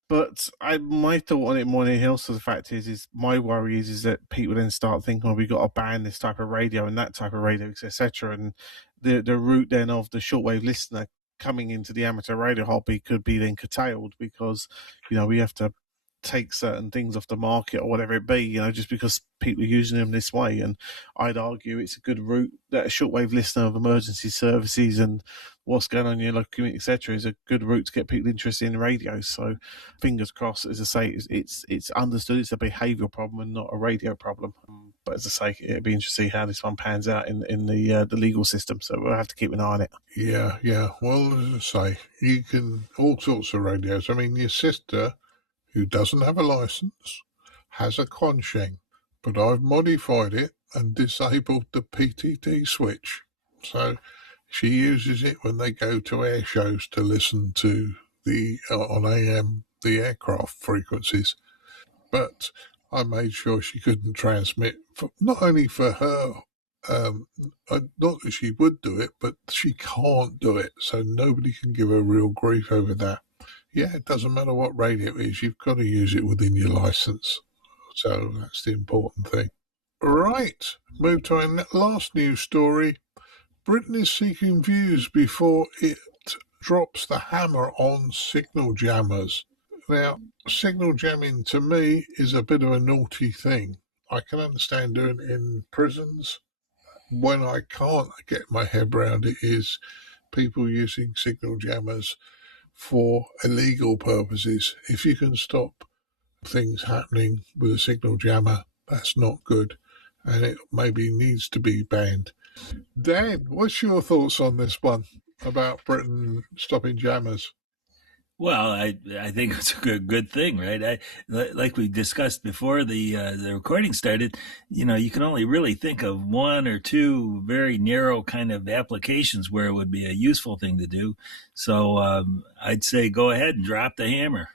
But my thought on it more than anything else, the fact is my worry is that people then start thinking, oh, we've got to ban this type of radio and that type of radio, etc. And the route then of the shortwave listener coming into the amateur radio hobby could be then curtailed because, we have to take certain things off the market or whatever it be, just because people are using them this way. And I'd argue it's a good route that a shortwave listener of emergency services and what's going on in your local community, etc., is a good route to get people interested in radio. So fingers crossed, as I say, it's understood it's a behavioural problem and not a radio problem. But as I say, it'd be interesting to see how this one pans out in the legal system. So we'll have to keep an eye on it. Yeah. Well, as I say, you can all sorts of radios. I mean, your sister, who doesn't have a license, has a Quansheng, but I've modified it and disabled the PTT switch. So she uses it when they go to air shows to listen to on AM, the aircraft frequencies. But I made sure she couldn't transmit, not only for her, not that she would do it, but she can't do it. So nobody can give her real grief over that. Yeah, it doesn't matter what radio it is, you've got to use it within your license. So that's the important thing. Right, move to our last news story. Britain is seeking views before it drops the hammer on signal jammers. Now, signal jamming to me is a bit of a naughty thing. I can understand doing it in prisons. When I can't get my head around it is people using signal jammers for illegal purposes. If you can stop things happening with a signal jammer, that's not good, and it maybe needs to be banned. Dan, what's your thoughts on this one about Britain stopping jammers? Well, I think it's a good thing, right? Like we discussed before the recording started, you can only really think of one or two very narrow kind of applications where it would be a useful thing to do. So I'd say go ahead and drop the hammer.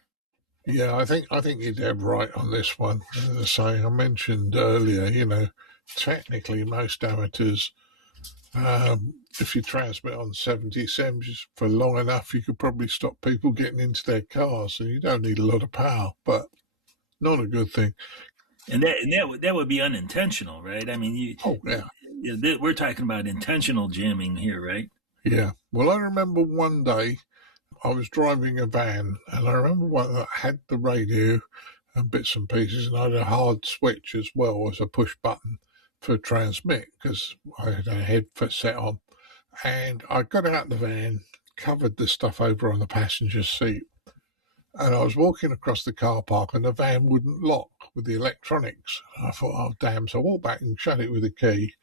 Yeah, I think you're dead right on this one. As I say, I mentioned earlier, technically most amateurs, if you transmit on 70 SEMS for long enough, you could probably stop people getting into their cars, and you don't need a lot of power, but not a good thing. And that would be unintentional, right? I mean, we're talking about intentional jamming here, right? Yeah. Well, I remember one day I was driving a van, and I remember one that had the radio and bits and pieces, and I had a hard switch as well as a push button for transmit because I had a headset set on. And I got out the van, covered the stuff over on the passenger seat, and I was walking across the car park, and the van wouldn't lock with the electronics. And I thought, oh, damn. So I walked back and shut it with a key.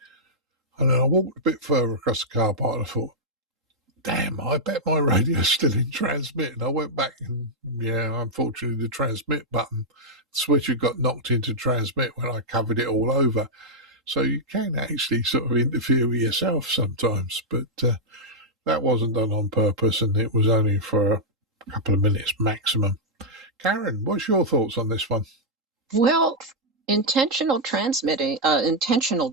And then I walked a bit further across the car park, and I thought, damn, I bet my radio's still in transmit. And I went back and, unfortunately, the transmit button switch had got knocked into transmit when I covered it all over. So you can actually sort of interfere with yourself sometimes. But that wasn't done on purpose, and it was only for a couple of minutes maximum. Caryn, what's your thoughts on this one? Well, intentional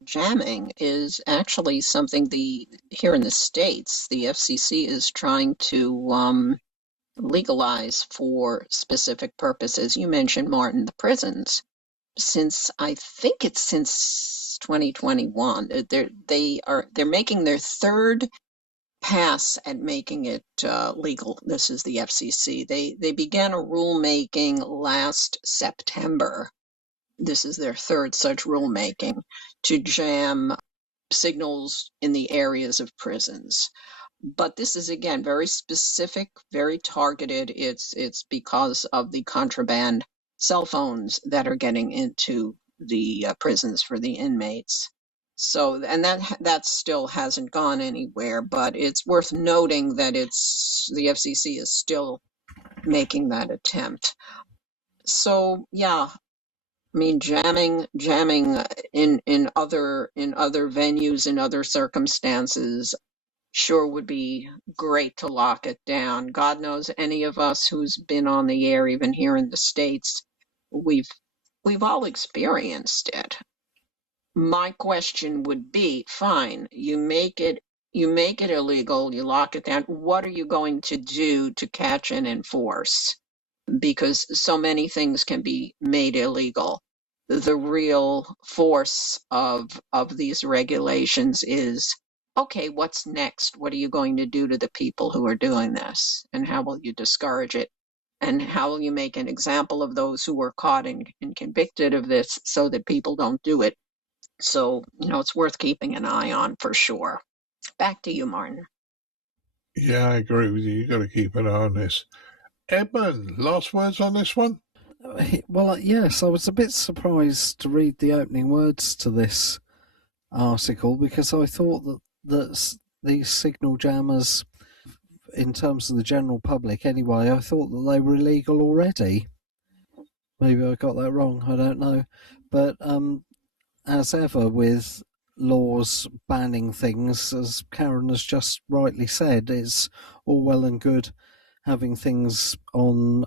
jamming is actually something here in the States, the FCC is trying to legalize for specific purposes. You mentioned, Martin, the prisons. I think it's since 2021, they're making their third pass at making it legal. This is the FCC. They began a rulemaking last September. This is their third such rulemaking to jam signals in the areas of prisons. But this is, again, very specific, very targeted. It's because of the contraband cell phones that are getting into the prisons for the inmates. So, and that still hasn't gone anywhere, but it's worth noting that the FCC is still making that attempt. So, yeah, I mean, jamming in other venues, in other circumstances, sure would be great to lock it down. God knows any of us who's been on the air, even here in the States, we've all experienced it. My question would be, fine, you make it illegal, you lock it down. What are you going to do to catch and enforce? Because so many things can be made illegal. The real force of these regulations is, okay, what's next? What are you going to do to the people who are doing this? And how will you discourage it? And how will you make an example of those who were caught and convicted of this so that people don't do it? So, it's worth keeping an eye on for sure. Back to you, Martin. Yeah, I agree with you. You've got to keep an eye on this. Edmund, last words on this one? Well, yes, I was a bit surprised to read the opening words to this article because I thought that these signal jammers, in terms of the general public anyway, I thought that they were illegal already. Maybe I got that wrong, I don't know. But as ever with laws banning things, as Caryn has just rightly said, it's all well and good having things on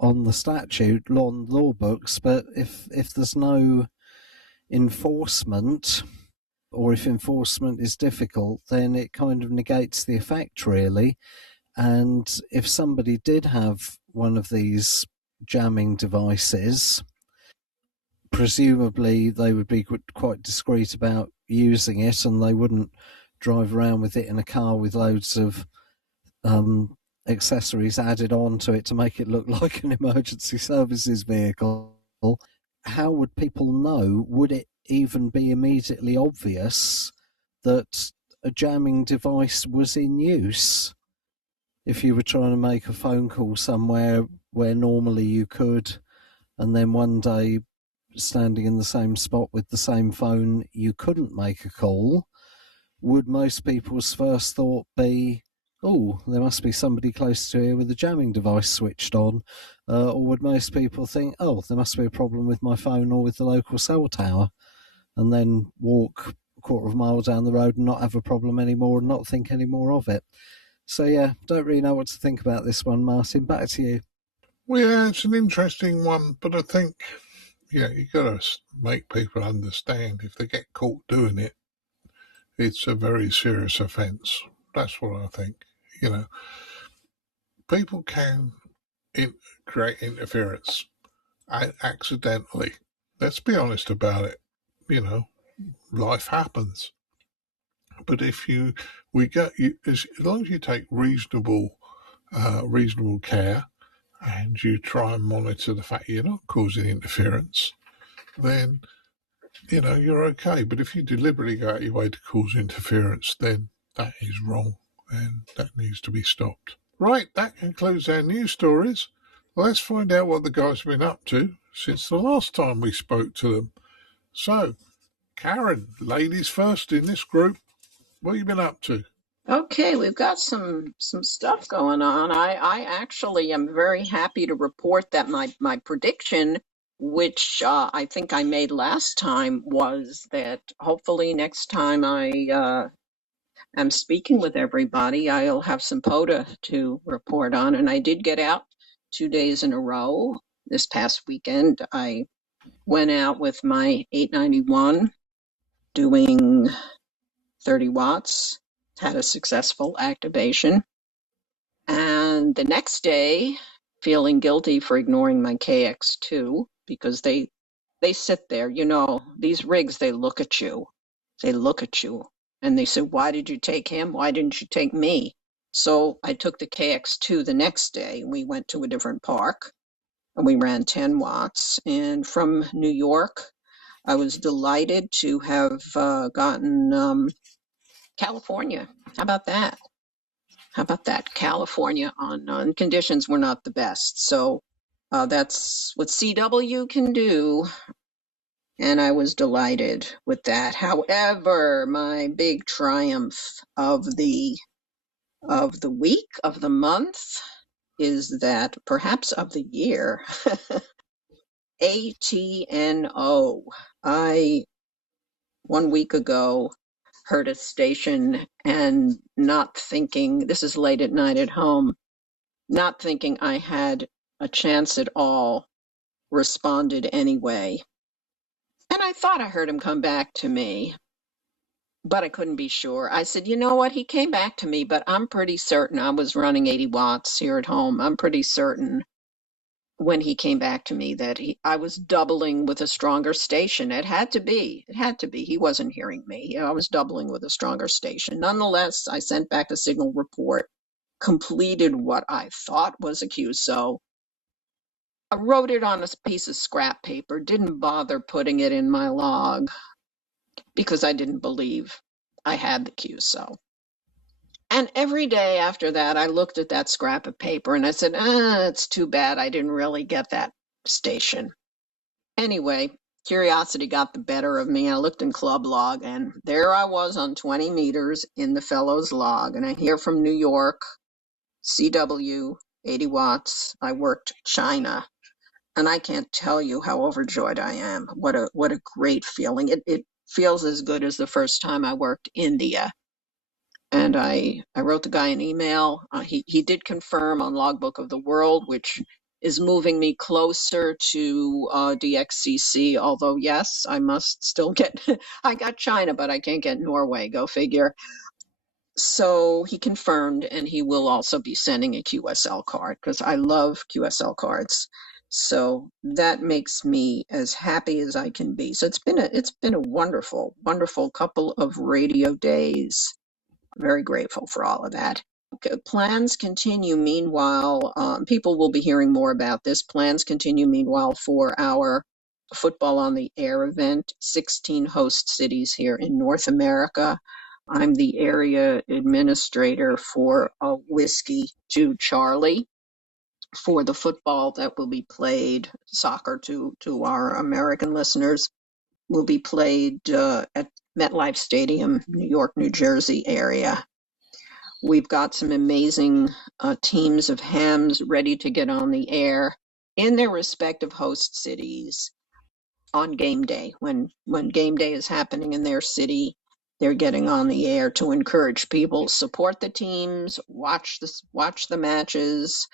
the statute, on law books, but if there's no enforcement, or if enforcement is difficult, then it kind of negates the effect, really. And if somebody did have one of these jamming devices, presumably they would be quite discreet about using it, and they wouldn't drive around with it in a car with loads of accessories added on to it to make it look like an emergency services vehicle. How would people know? Would it even be immediately obvious that a jamming device was in use? If you were trying to make a phone call somewhere where normally you could, and then one day standing in the same spot with the same phone you couldn't make a call, would most people's first thought be, oh, there must be somebody close to here with a jamming device switched on? Or would most people think, oh, there must be a problem with my phone or with the local cell tower, and then walk a quarter of a mile down the road and not have a problem anymore and not think any more of it? So, yeah, don't really know what to think about this one, Martin. Back to you. Well, yeah, it's an interesting one, but I think, you've got to make people understand if they get caught doing it, it's a very serious offence. That's what I think. People can create interference accidentally. Let's be honest about it. Life happens. But as long as you take reasonable care and you try and monitor the fact you're not causing interference, then you're okay. But if you deliberately go out your way to cause interference, then that is wrong, and that needs to be stopped. Right, that concludes our news stories. Let's find out what the guys have been up to since the last time we spoke to them. So, Caryn, ladies first in this group, what have you been up to? Okay, we've got some stuff going on. I actually am very happy to report that my prediction, which I think I made last time, was that hopefully next time I am speaking with everybody, I'll have some POTA to report on. And I did get out 2 days in a row. This past weekend, I went out with my 891 doing 30 watts, had a successful activation. And the next day, feeling guilty for ignoring my KX2, because they sit there, these rigs, they look at you. And they say, why did you take him? Why didn't you take me? So I took the KX2 the next day. We went to a different park and we ran 10 watts. And from New York, I was delighted to have gotten California. How about that? California on conditions were not the best. So that's what CW can do. And I was delighted with that. However, my big triumph of the week, of the month, is that, perhaps of the year, ATNO. I, 1 week ago, heard a station and not thinking, this is late at night at home, not thinking I had a chance at all, responded anyway. And I thought I heard him come back to me, but I couldn't be sure. I said, you know what? He came back to me, but I'm pretty certain I was running 80 watts here at home. I'm pretty certain when he came back to me that I was doubling with a stronger station. It had to be. It had to be. He wasn't hearing me. I was doubling with a stronger station. Nonetheless, I sent back a signal report, completed what I thought was a QSO. I wrote it on a piece of scrap paper, didn't bother putting it in my log because I didn't believe I had the QSO. And every day after that, I looked at that scrap of paper and I said, it's too bad I didn't really get that station. Anyway, curiosity got the better of me. I looked in club log and there I was on 20 meters in the fellows log. And I hear from New York, CW, 80 watts. I worked China. And I can't tell you how overjoyed I am. What a great feeling. It feels as good as the first time I worked India. And I wrote the guy an email. He did confirm on Logbook of the World, which is moving me closer to DXCC. Although, yes, I must still get, I got China, but I can't get Norway. Go figure. So he confirmed, and he will also be sending a QSL card because I love QSL cards. So that makes me as happy as I can be. So it's been a wonderful, wonderful couple of radio days. Very grateful for all of that. Okay, plans continue meanwhile. People will be hearing more about this. Plans continue meanwhile for our Football on the Air event, 16 host cities here in North America. I'm the area administrator for Whiskey to Charlie for the football that will be played, soccer to our American listeners, will be played at MetLife Stadium, New York, New Jersey area. We've got some amazing teams of hams ready to get on the air in their respective host cities on game day. When game day is happening in their city, they're getting on the air to encourage people, support the teams, watch the matches,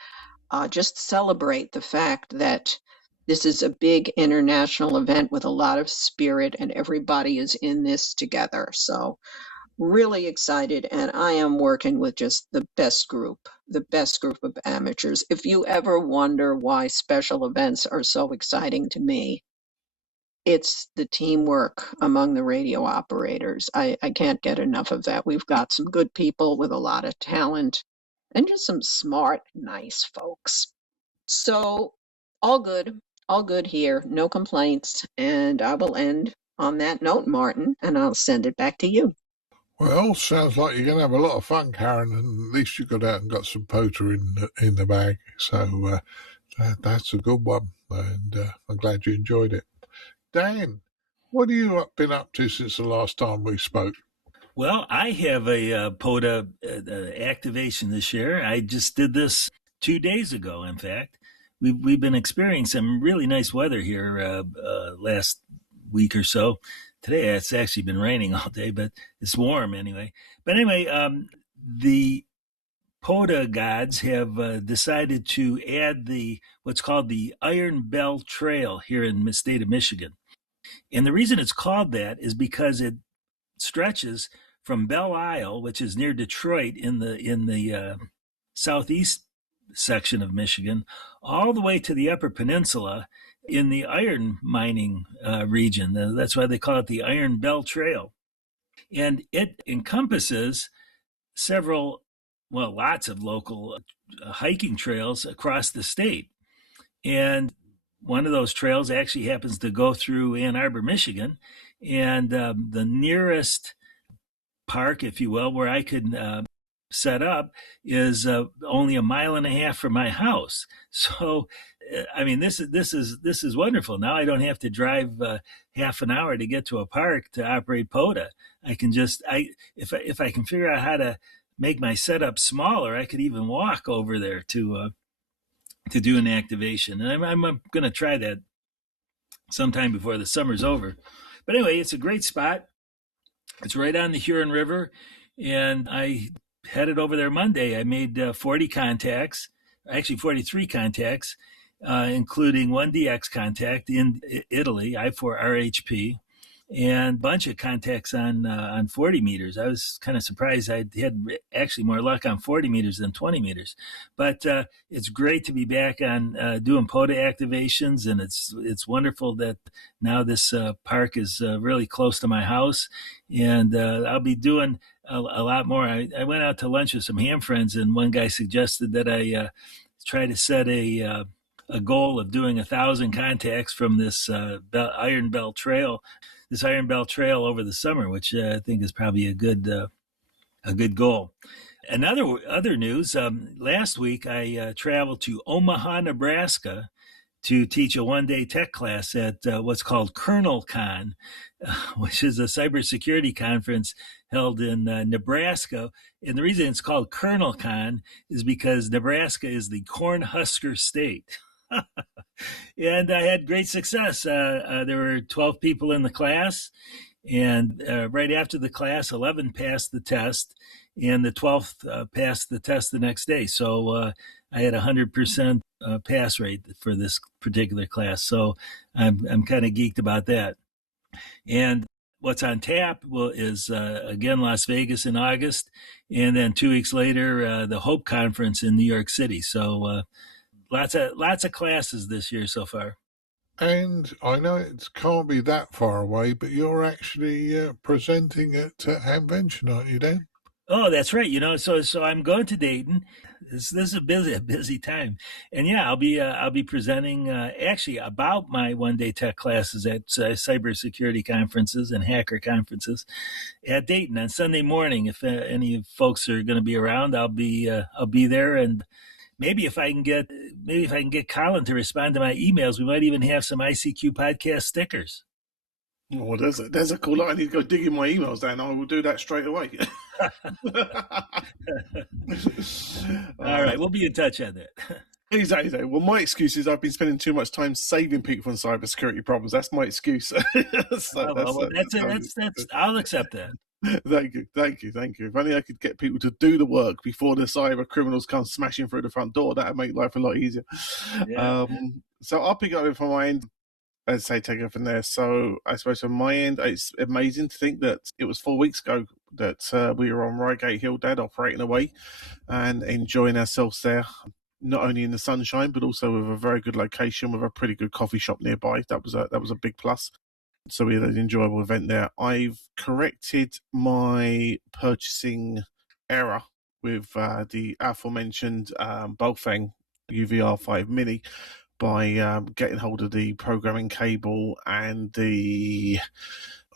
just celebrate the fact that this is a big international event with a lot of spirit and everybody is in this together. So really excited, and I am working with just the best group of amateurs. If you ever wonder why special events are so exciting to me, it's the teamwork among the radio operators. I can't get enough of that. We've got some good people with a lot of talent and just some smart, nice folks. So all good here, no complaints. And I will end on that note, Martin, and I'll send it back to you. Well, sounds like you're going to have a lot of fun, Caryn, and at least you got out and got some POTA in the bag. So that's a good one, and I'm glad you enjoyed it. Dan, what have you been up to since the last time we spoke? Well, I have a POTA activation this year. I just did this 2 days ago, in fact. We've been experiencing some really nice weather here last week or so. Today it's actually been raining all day, but it's warm anyway. But anyway, the POTA gods have decided to add what's called the Iron Bell Trail here in the state of Michigan. And the reason it's called that is because it stretches from Belle Isle, which is near Detroit in the southeast section of Michigan, all the way to the Upper Peninsula in the iron mining region. That's why they call it the Iron Bell Trail. And it encompasses lots of local hiking trails across the state. And one of those trails actually happens to go through Ann Arbor, Michigan. And the nearest park, if you will, where I could set up is only 1.5 miles from my house. So, I mean, this is wonderful. Now I don't have to drive half an hour to get to a park to operate POTA. I can if I can figure out how to make my setup smaller, I could even walk over there to do an activation. And I'm going to try that sometime before the summer's over. But anyway, it's a great spot. It's right on the Huron River, and I headed over there Monday. I made 43 contacts. including one DX contact in Italy, I4RHP, and a bunch of contacts on 40 meters. I was kind of surprised. I had actually more luck on 40 meters than 20 meters. But it's great to be back on doing POTA activations, and it's wonderful that now this park is really close to my house, and I'll be doing a lot more. I went out to lunch with some ham friends, and one guy suggested that I try to set a goal of doing 1,000 contacts from this Iron Belt Trail over the summer, which I think is probably a good goal. Other news, last week I traveled to Omaha, Nebraska to teach a one-day tech class at what's called KernelCon, which is a cybersecurity conference held in Nebraska. And the reason it's called KernelCon is because Nebraska is the Cornhusker state. And I had great success. There were 12 people in the class, and right after the class, 11 passed the test, and the 12th passed the test the next day. So I had 100% pass rate for this particular class. So I'm kind of geeked about that. And what's on tap is again Las Vegas in August, and then 2 weeks later the Hope Conference in New York City. So lots of classes this year so far. And I know it can't be that far away, but you're actually presenting at Hamvention, aren't you, Dan? Oh, that's right. So I'm going to Dayton. This is a busy time, and yeah, I'll be presenting actually about my one-day tech classes at cybersecurity conferences and hacker conferences at Dayton on Sunday morning. If any folks are going to be around, I'll be there, and maybe if I can get Colin to respond to my emails, we might even have some ICQ podcast stickers. Oh, there's a cool. I need to go dig in my emails, Dan. I will do that straight away. All right, we'll be in touch on that. Exactly. Well, my excuse is I've been spending too much time saving people from cybersecurity problems. That's my excuse. I'll accept that. Thank you. If only I could get people to do the work before the cyber criminals come smashing through the front door, that would make life a lot easier. Yeah. So I'll pick up from my end. As I say, take it from there. So I suppose from my end, it's amazing to think that it was 4 weeks ago that we were on Reigate Hill, Dad, operating away and enjoying ourselves there, not only in the sunshine, but also with a very good location with a pretty good coffee shop nearby. That was a big plus. So we had an enjoyable event there. I've corrected my purchasing error with the aforementioned Baofeng UVR5 Mini by getting hold of the programming cable and the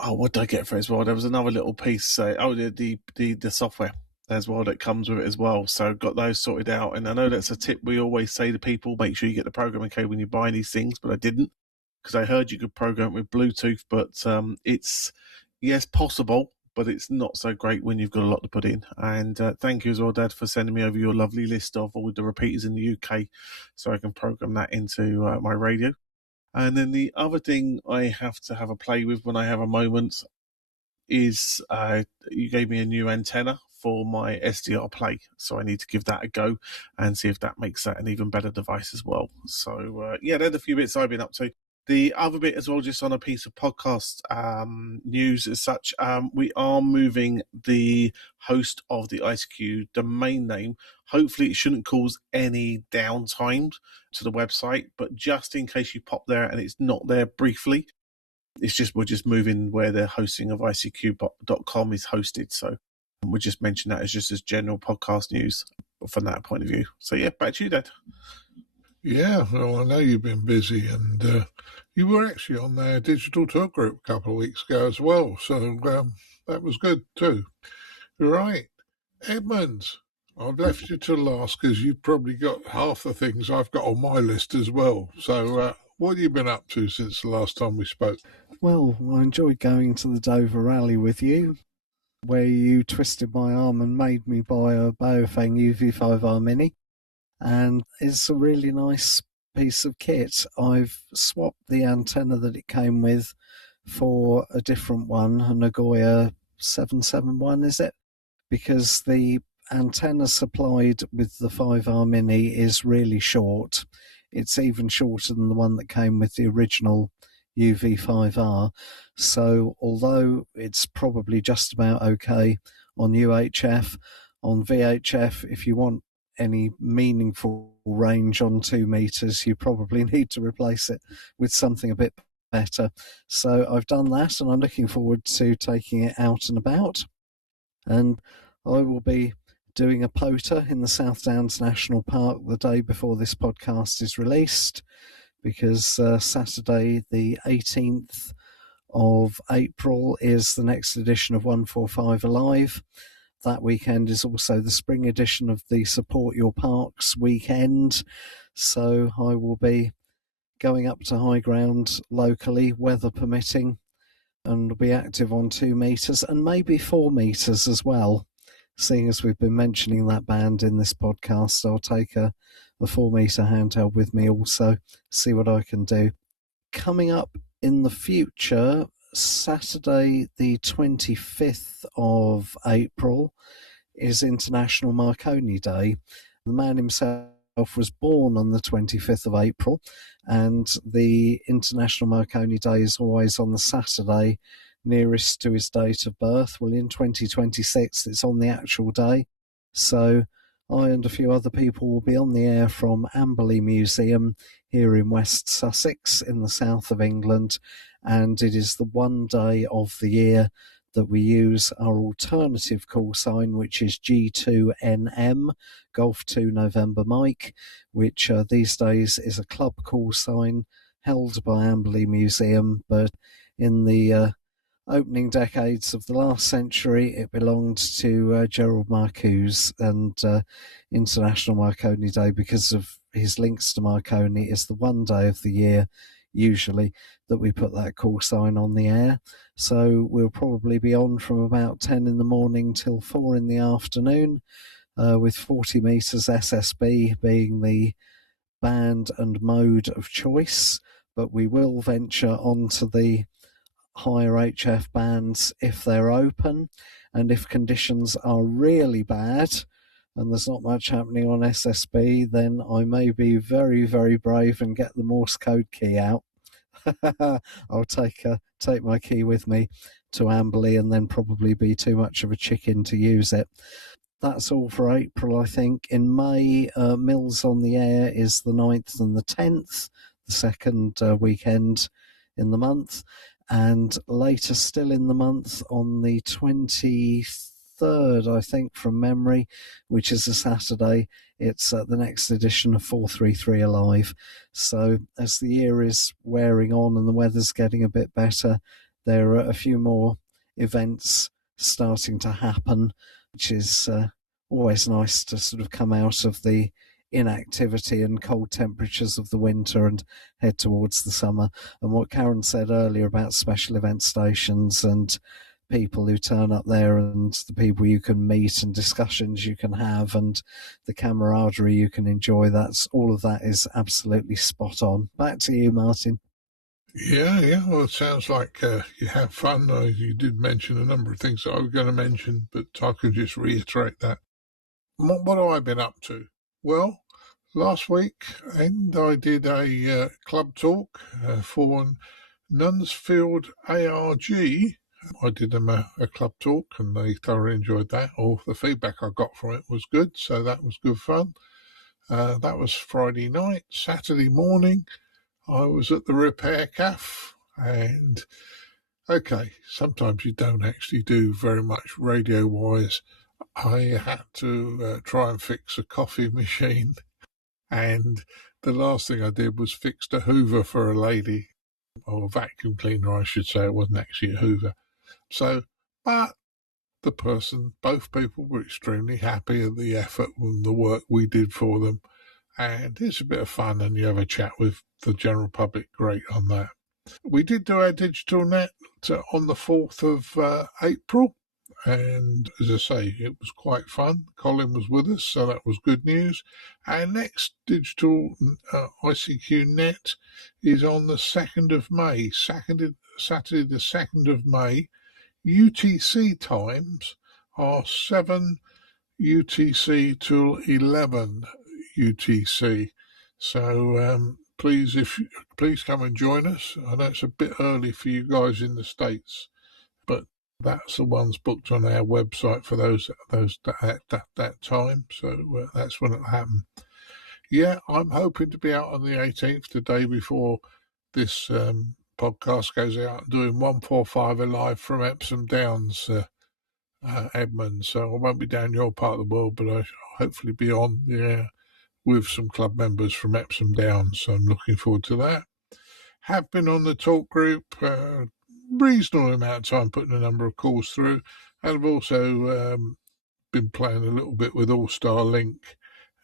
what did I get for it as well? There was another little piece, the software as well that comes with it as well. So got those sorted out, and I know that's a tip we always say to people: make sure you get the programming cable when you buy these things. But I didn't, because I heard you could program it with Bluetooth, but it's possible, but it's not so great when you've got a lot to put in. And thank you as well, Dad, for sending me over your lovely list of all the repeaters in the UK so I can program that into my radio. And then the other thing I have to have a play with when I have a moment is you gave me a new antenna for my SDR Play, so I need to give that a go and see if that makes that an even better device as well. So there's a few bits I've been up to. The other bit as well, just on a piece of podcast news as such, we are moving the host of the ICQ domain name. Hopefully it shouldn't cause any downtime to the website, but just in case you pop there and it's not there briefly, we're just moving where the hosting of ICQ.com is hosted. So we'll just mention that as general podcast news from that point of view. So yeah, back to you, Dad. Yeah, well, I know you've been busy, and you were actually on their digital tour group a couple of weeks ago as well, so that was good too. Right, Edmund, I've left you to last because you've probably got half the things I've got on my list as well. So what have you been up to since the last time we spoke? Well, I enjoyed going to the Dover Rally with you, where you twisted my arm and made me buy a Baofeng UV5R Mini. And it's a really nice piece of kit. I've swapped the antenna that it came with for a different one, a Nagoya 771, is it? Because the antenna supplied with the 5R Mini is really short. it's even shorter than the one that came with the original UV5R. So although it's probably just about okay on UHF, on VHF, if you want any meaningful range on 2 meters, you probably need to replace it with something a bit better. So I've done that, and I'm looking forward to taking it out and about. And I will be doing a POTA in the South Downs National Park the day before this podcast is released, because Saturday the 18th of April is the next edition of 145 Alive. That weekend is also the spring edition of the Support Your Parks weekend. So I will be going up to high ground locally, weather permitting, and will be active on 2 meters and maybe 4 meters as well. Seeing as we've been mentioning that band in this podcast, I'll take a 4 meter handheld with me also, see what I can do. Coming up in the future, Saturday the 25th of April is International Marconi Day. The man himself was born on the 25th of April, and the International Marconi Day is always on the Saturday nearest to his date of birth. Well, in 2026 it's on the actual day, so I and a few other people will be on the air from Armoury Museum here in West Sussex in the south of England, and it is the one day of the year that we use our alternative call sign, which is G2NM, Golf 2 November Mike, which these days is a club call sign held by Armoury Museum, but in the opening decades of the last century, it belonged to Gerald Marcuse, and International Marconi Day, because of his links to Marconi, is the one day of the year, usually, that we put that call sign on the air. So we'll probably be on from about 10 in the morning till 4 in the afternoon, with 40 meters SSB being the band and mode of choice, but we will venture onto the higher HF bands if they're open, and if conditions are really bad and there's not much happening on SSB, then I may be very, very brave and get the Morse code key out. I'll take my key with me to Armoury and then probably be too much of a chicken to use it. That's all for April, I think. In May, Mills on the Air is the 9th and the 10th, the second weekend in the month. And later still in the month, on the 23rd, I think, from memory, which is a Saturday, it's the next edition of 433 Alive. So as the year is wearing on and the weather's getting a bit better, there are a few more events starting to happen, which is always nice to sort of come out of the inactivity and cold temperatures of the winter and head towards the summer. And what Caryn said earlier about special event stations and people who turn up there and the people you can meet and discussions you can have and the camaraderie you can enjoy, all of that is absolutely spot on. Back to you, Martin. Yeah. Well, it sounds like you have fun. You did mention a number of things that I was going to mention, but I can just reiterate that. What have I been up to? Well, last week I did a club talk for Nunsfield ARG. I did them a club talk and they thoroughly enjoyed that. All the feedback I got from it was good, so that was good fun. That was Friday night. Saturday morning, I was at the Repair Cafe, and okay, sometimes you don't actually do very much radio-wise. I had to try and fix a coffee machine, and the last thing I did was fixed a Hoover for a lady, or a vacuum cleaner, I should say. It wasn't actually a Hoover. So, but both people were extremely happy at the effort and the work we did for them, and it's a bit of fun, and you have a chat with the general public. Great on that. We did do our digital net on the 4th of April. And as I say, it was quite fun. Colin was with us, so that was good news. Our next digital ICQ net is on the 2nd of May, Saturday the 2nd of May. UTC times are 7 UTC till 11 UTC. So please come and join us. I know it's a bit early for you guys in the States, but that's the ones booked on our website for those at that time. So that's when it'll happen. Yeah, I'm hoping to be out on the 18th, the day before this podcast goes out, doing 145 live from Epsom Downs, Edmund. So I won't be down your part of the world, but I'll hopefully be on the air with some club members from Epsom Downs. So I'm looking forward to that. Have been on the talk group, reasonable amount of time putting a number of calls through, and I've also been playing a little bit with All Star Link,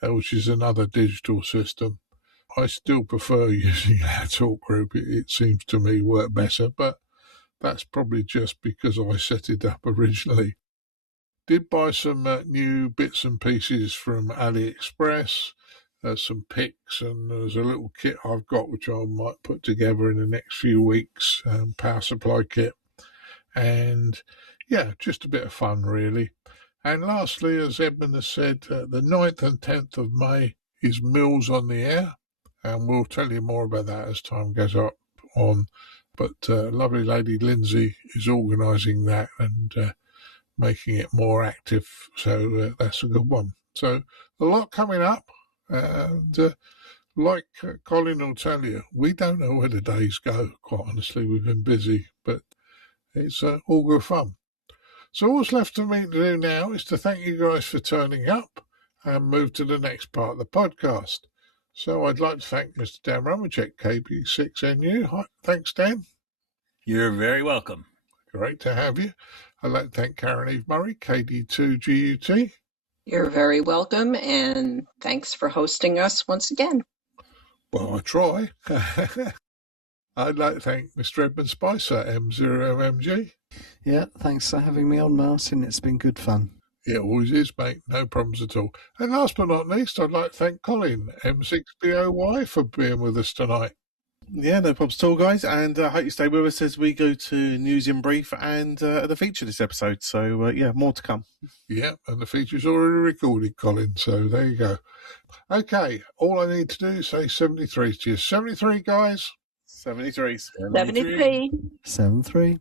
which is another digital system. I still prefer using our talk group. It seems to me work better, but that's probably just because I set it up originally. Did buy some new bits and pieces from AliExpress, some picks, and there's a little kit I've got which I might put together in the next few weeks, power supply kit. And yeah, just a bit of fun really. And lastly, as Edmund has said, the 9th and 10th of May is Mills on the Air, and we'll tell you more about that as time goes on. But lovely lady Lindsay is organising that and making it more active, so that's a good one. So a lot coming up, and like Colin will tell you, we don't know where the days go, quite honestly. We've been busy, but it's all good fun. So what's left for me to do now is to thank you guys for turning up and move to the next part of the podcast. So I'd like to thank Mr. Dan Romanchik KB6NU. Hi, thanks, Dan. You're very welcome. Great to have you. I'd like to thank Caryn Eve Murray KD2GUT. You're very welcome, and thanks for hosting us once again. Well, I try. I'd like to thank Mr. Edmund Spicer M1MRB. Yeah, thanks for having me on, Martin. It's been good fun. It always is, mate. No problems at all. And last but not least, I'd like to thank Colin M6BOY for being with us tonight. Yeah, no problems at all, guys. And I hope you stay with us as we go to News in Brief and the feature this episode. So, yeah, more to come. Yeah, and the feature's already recorded, Colin. So there you go. Okay, all I need to do is say 73 to you. 73, guys. 73. 73. 73.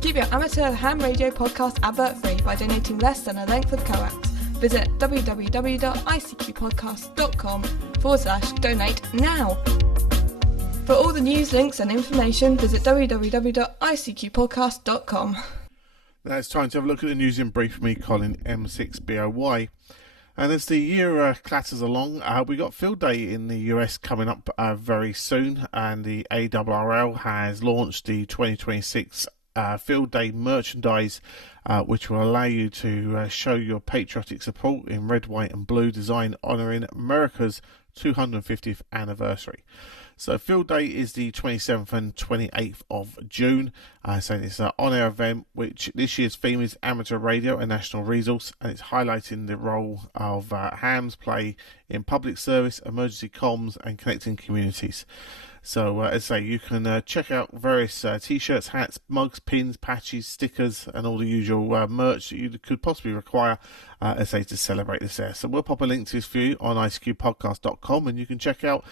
Keep your amateur ham radio podcast advert free by donating less than a length of coax. Visit www.icqpodcast.com/donate now. For all the news, links and information, visit www.icqpodcast.com. Now it's time to have a look at the news in brief for me, Colin M6BOY. And as the year clatters along, we got Field Day in the US coming up very soon, and the ARRL has launched the 2026 Field Day merchandise, which will allow you to show your patriotic support in red, white and blue design honouring America's 250th anniversary. So Field Day is the 27th and 28th of June. So it's an on-air event, which this year's theme is amateur radio and national resource, and it's highlighting the role of hams play in public service, emergency comms and connecting communities. So as I say, you can check out various t-shirts, hats, mugs, pins, patches, stickers and all the usual merch that you could possibly require as I say, to celebrate this there. So we'll pop a link to this for you on ICQPodcast.com, and you can check out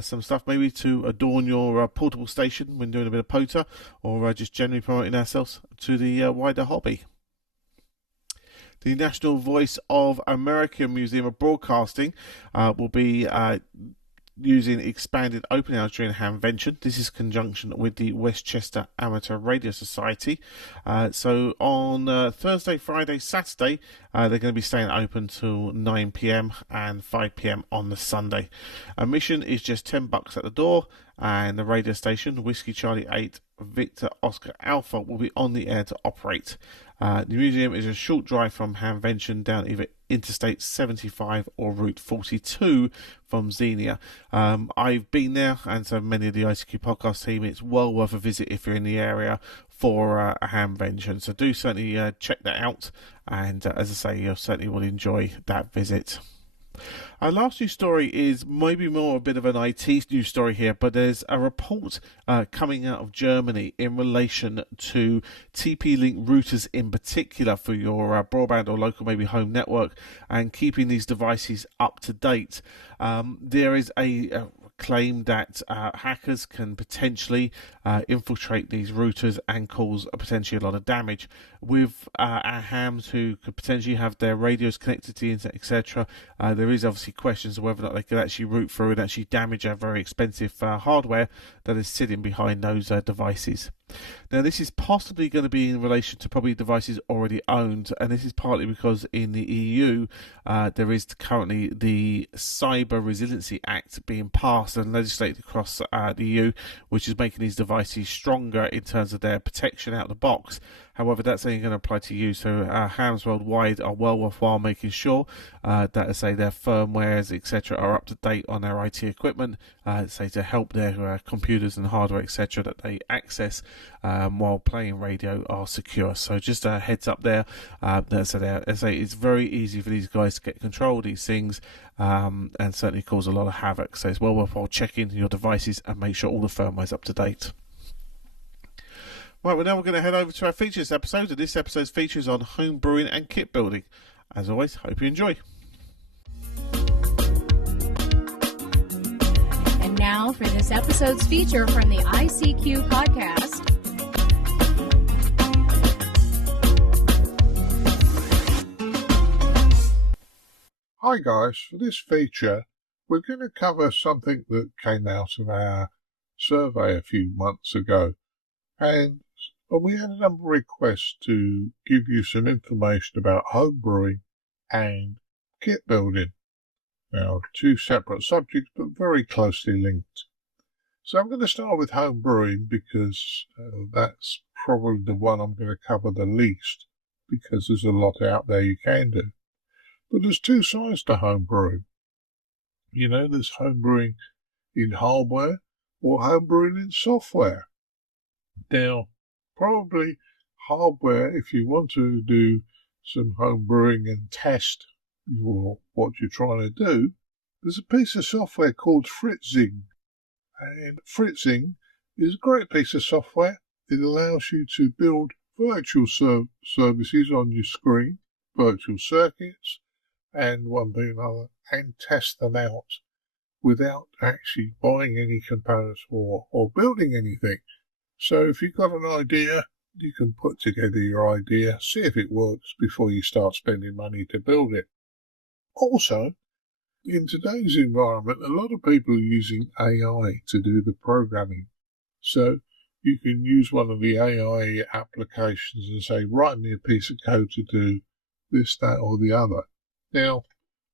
some stuff maybe to adorn your portable station when doing a bit of POTA, or just generally promoting ourselves to the wider hobby. The National Voice of America Museum of Broadcasting will be using expanded open hours during Hamvention. This is in conjunction with the Westchester Amateur Radio Society. So on Thursday, Friday, Saturday, they're going to be staying open till 9 p.m. and 5 p.m. on the Sunday. Admission is just $10 at the door, and the radio station, Whiskey Charlie 8 Victor Oscar Alpha, will be on the air to operate. The museum is a short drive from Hamvention down either Interstate 75 or Route 42 from Xenia. I've been there, and so many of the ICQ podcast team. It's well worth a visit if you're in the area for a Hamvention. So do certainly check that out, and as I say, you certainly will enjoy that visit. Our last news story is maybe more a bit of an IT news story here, but there's a report coming out of Germany in relation to TP-Link routers in particular for your broadband or local maybe home network and keeping these devices up to date. There is a claim that hackers can potentially infiltrate these routers and cause potentially a lot of damage. With our hams who could potentially have their radios connected to the internet, etc., there is obviously questions of whether or not they could actually route through and actually damage our very expensive hardware that is sitting behind those devices. Now, this is possibly going to be in relation to probably devices already owned, and this is partly because in the EU there is currently the Cyber Resiliency Act being passed and legislated across the EU, which is making these devices stronger in terms of their protection out of the box. However, that's only going to apply to you, so hams worldwide are well worthwhile making sure that, as I say, their firmwares, etc., are up to date on their IT equipment, say to help their computers and hardware, etc., that they access while playing radio are secure. So just a heads up there. As I say, it's very easy for these guys to get control of these things and certainly cause a lot of havoc. So it's well worthwhile checking your devices and make sure all the firmware is up to date. Right, well, now we're going to head over to our features episode, and this episode's features on home brewing and kit building. As always, hope you enjoy. And now for this episode's feature from the ICQ Podcast. Hi guys, for this feature we're going to cover something that came out of our survey a few months ago, and we had a number of requests to give you some information about home brewing and kit building. Now, two separate subjects but very closely linked. So I'm going to start with home brewing because that's probably the one I'm going to cover the least, because there's a lot out there you can do. But there's two sides to home brewing. You know, there's home brewing in hardware or home brewing in software. Now, probably hardware, if you want to do some home brewing and test what you're trying to do, there's a piece of software called Fritzing. And Fritzing is a great piece of software. It allows you to build virtual services on your screen, virtual circuits, and one thing or another, and test them out without actually buying any components or building anything. So if you've got an idea, you can put together your idea, see if it works before you start spending money to build it. Also, in today's environment, a lot of people are using AI to do the programming. So you can use one of the AI applications and say, write me a piece of code to do this, that, or the other. Now,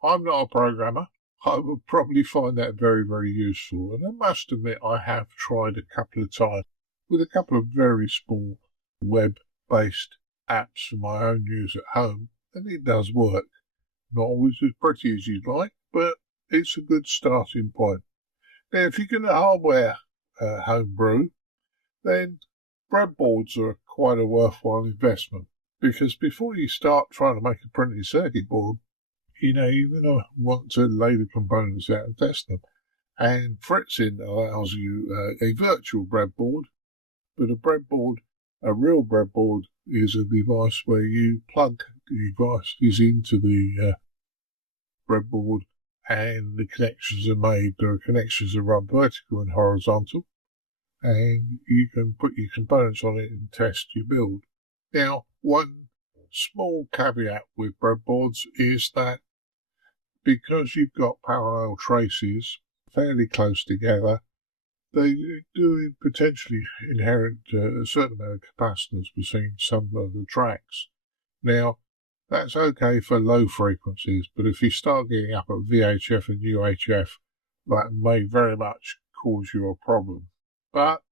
I'm not a programmer. I would probably find that very, very useful. And I must admit, I have tried a couple of times with a couple of very small web-based apps for my own use at home, and it does work. Not always as pretty as you'd like, but it's a good starting point. Now, if you're going to hardware home brew, then breadboards are quite a worthwhile investment, because before you start trying to make a printed circuit board, you're going to want to lay the components out and test them. And Fritzing allows you a virtual breadboard, but a real breadboard is a device where you plug the devices into the breadboard and the connections are made. The connections are run vertical and horizontal, and you can put your components on it and test your build. Now, one small caveat with breadboards is that because you've got parallel traces fairly close together, they do potentially inherit a certain amount of capacitance between some of the tracks. Now, that's okay for low frequencies, but if you start getting up at VHF and UHF, that may very much cause you a problem. But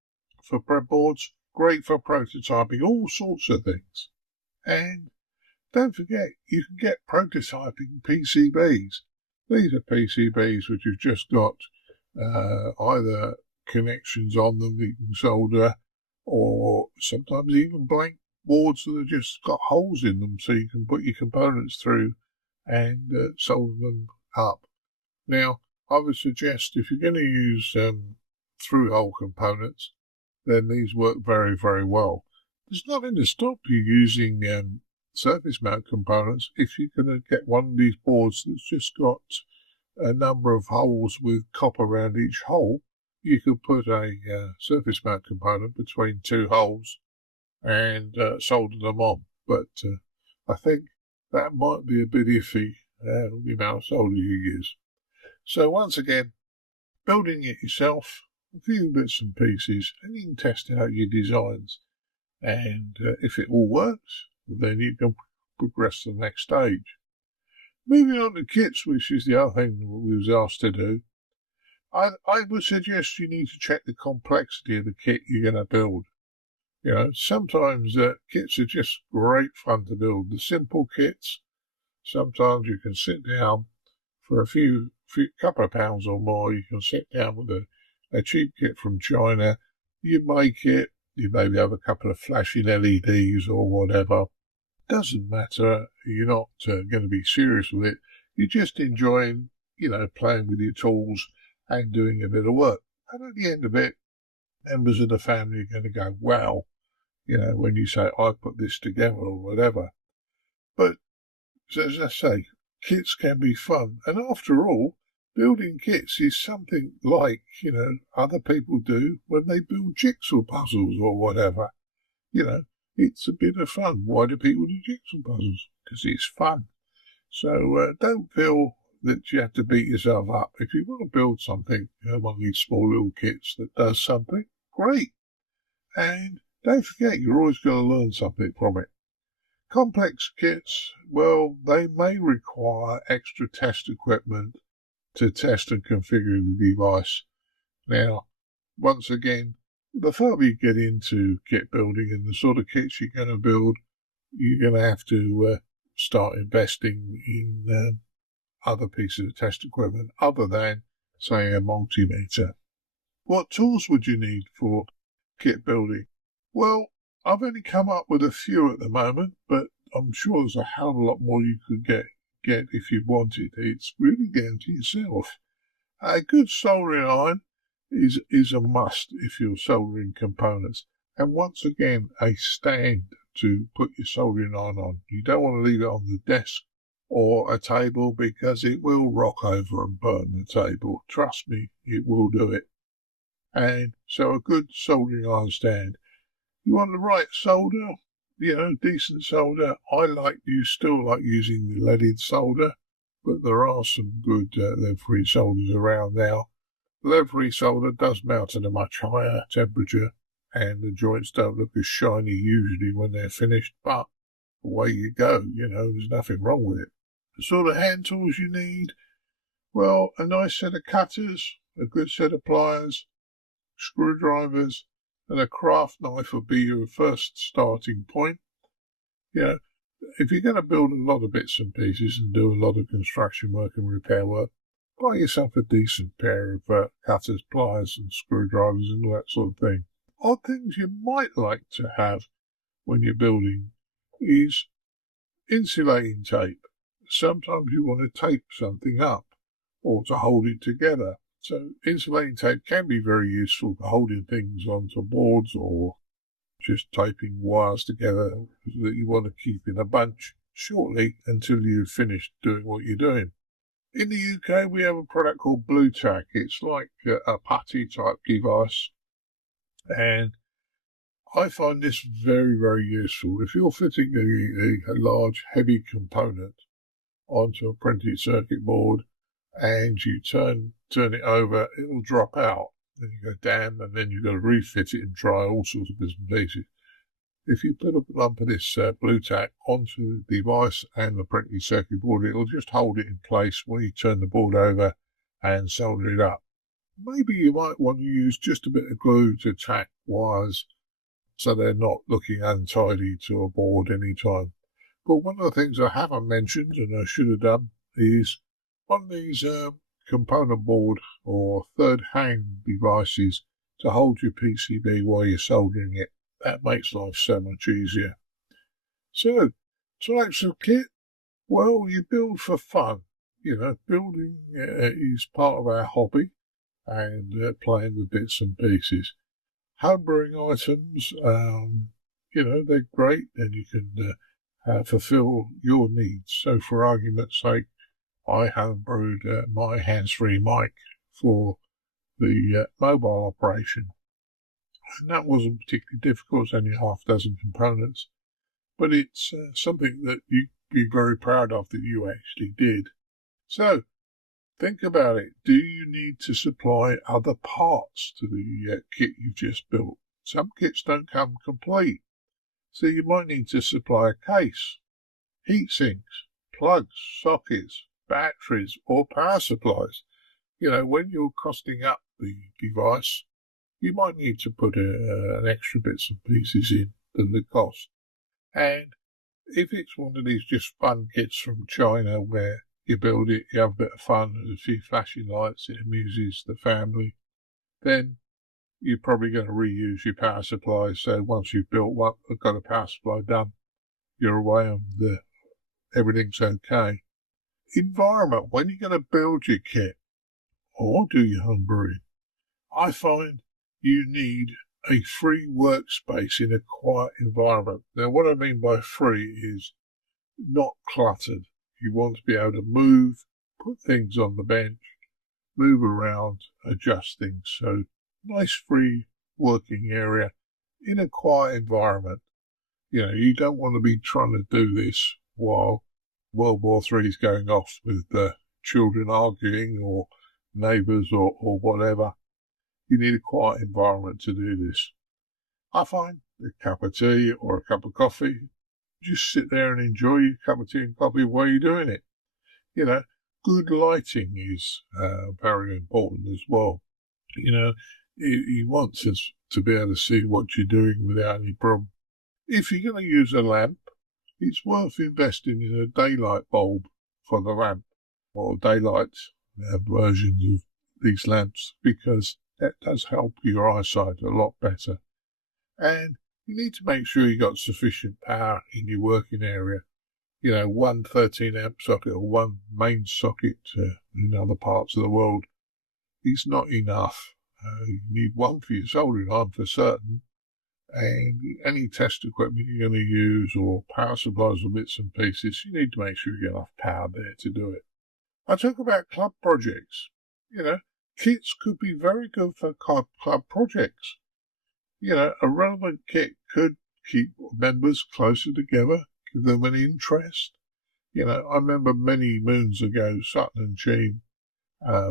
for breadboards, great for prototyping all sorts of things. And don't forget, you can get prototyping PCBs. These are PCBs which have just got either connections on them that you can solder, or sometimes even blank boards that have just got holes in them so you can put your components through and solder them up. Now, I would suggest if you're going to use through-hole components, then these work very, very well. There's nothing to stop you using surface mount components if you're going to get one of these boards that's just got a number of holes with copper around each hole. You could put a surface mount component between two holes and solder them on. But I think that might be a bit iffy, the amount of solder you use. So once again, building it yourself, a few bits and pieces, and you can test out your designs. And if it all works, then you can progress to the next stage. Moving on to kits, which is the other thing we was asked to do, I would suggest you need to check the complexity of the kit you're going to build. You know, sometimes kits are just great fun to build. The simple kits, sometimes you can sit down for a few couple of pounds or more. You can sit down with a cheap kit from China. You make it. You maybe have a couple of flashing LEDs or whatever. Doesn't matter. You're not going to be serious with it. You're just enjoying, playing with your tools and doing a bit of work. And at the end of it, members of the family are going to go, wow, when you say, I put this together or whatever. But as I say, kits can be fun. And after all, building kits is something like, other people do when they build jigsaw puzzles or whatever. It's a bit of fun. Why do people do jigsaw puzzles? Because it's fun. So don't feel that you have to beat yourself up. If you want to build something, one of these small little kits that does something, great. And don't forget, you're always going to learn something from it. Complex kits, well, they may require extra test equipment to test and configure the device. Now, once again, the further you get into kit building and the sort of kits you're going to build, you're going to have to start investing in other pieces of test equipment other than, say, a multimeter. What tools would you need for kit building? Well, I've only come up with a few at the moment, but I'm sure there's a hell of a lot more you could get if you wanted. It's really down to yourself. A good soldering iron is a must if you're soldering components. And once again, a stand to put your soldering iron on. You don't want to leave it on the desk or a table because it will rock over and burn the table. Trust me, it will do it. And so a good soldering iron stand. You want the right solder, decent solder. I still like using the leaded solder, but there are some good lead-free solders around now. Lead-free solder does melt at a much higher temperature, and the joints don't look as shiny usually when they're finished, but away you go, there's nothing wrong with it. The sort of hand tools you need, well, a nice set of cutters, a good set of pliers, screwdrivers, and a craft knife will be your first starting point. If you're going to build a lot of bits and pieces and do a lot of construction work and repair work, buy yourself a decent pair of cutters, pliers, and screwdrivers and all that sort of thing. Odd things you might like to have when you're building is insulating tape. Sometimes you want to tape something up or to hold it together. So insulating tape can be very useful for holding things onto boards or just taping wires together that you want to keep in a bunch shortly until you've finished doing what you're doing. In the UK, we have a product called Blue Tack. It's like a putty type device, and I find this very, very useful. If you're fitting a large, heavy component onto a printed circuit board and you turn it over, it'll drop out. Then you go, damn, and then you've got to refit it and try all sorts of bits and pieces. If you put a lump of this Blue Tack onto the device and the printed circuit board, it'll just hold it in place when you turn the board over and solder it up. Maybe you might want to use just a bit of glue to tack wires so they're not looking untidy to a board any time. But one of the things I haven't mentioned, and I should have done, is one of these component board or third hang devices to hold your PCB while you're soldering it. That makes life so much easier. So, types of kit, well, you build for fun. building is part of our hobby and playing with bits and pieces. Homebrewing items, they're great and you can fulfill your needs. So for argument's sake, I homebrewed my hands-free mic for the mobile operation. And that wasn't particularly difficult, it's only half a dozen components. But it's something that you'd be very proud of that you actually did. So, think about it. Do you need to supply other parts to the kit you've just built? Some kits don't come complete. So you might need to supply a case, heat sinks, plugs, sockets, batteries, or power supplies. When you're costing up the device, you might need to put an extra bits and pieces in than the cost. And if it's one of these just fun kits from China where you build it, you have a bit of fun, there's a few flashing lights, it amuses the family, then you're probably going to reuse your power supply. So once you've built one, got a power supply done, you're away and everything's okay. Environment, when you're going to build your kit or do your home brewing, I find you need a free workspace in a quiet environment. Now, what I mean by free is not cluttered. You want to be able to move, put things on the bench, move around, adjust things. So, nice free working area in a quiet environment. You don't want to be trying to do this while World War III is going off with children arguing or neighbours or whatever. You need a quiet environment to do this. I find a cup of tea or a cup of coffee, just sit there and enjoy your cup of tea and coffee while you're doing it. Good lighting is very important as well. You want to be able to see what you're doing without any problem. If you're going to use a lamp, it's worth investing in a daylight bulb for the lamp or daylight versions of these lamps, because that does help your eyesight a lot better. And you need to make sure you've got sufficient power in your working area. One 13-amp socket or one main socket in other parts of the world is not enough. You need one for your soldering iron for certain, and any test equipment you're going to use or power supplies or bits and pieces, you need to make sure you get enough power there to do it. I talk about club projects. Kits could be very good for club projects. A relevant kit could keep members closer together, give them an interest. I remember many moons ago, Sutton and Sheen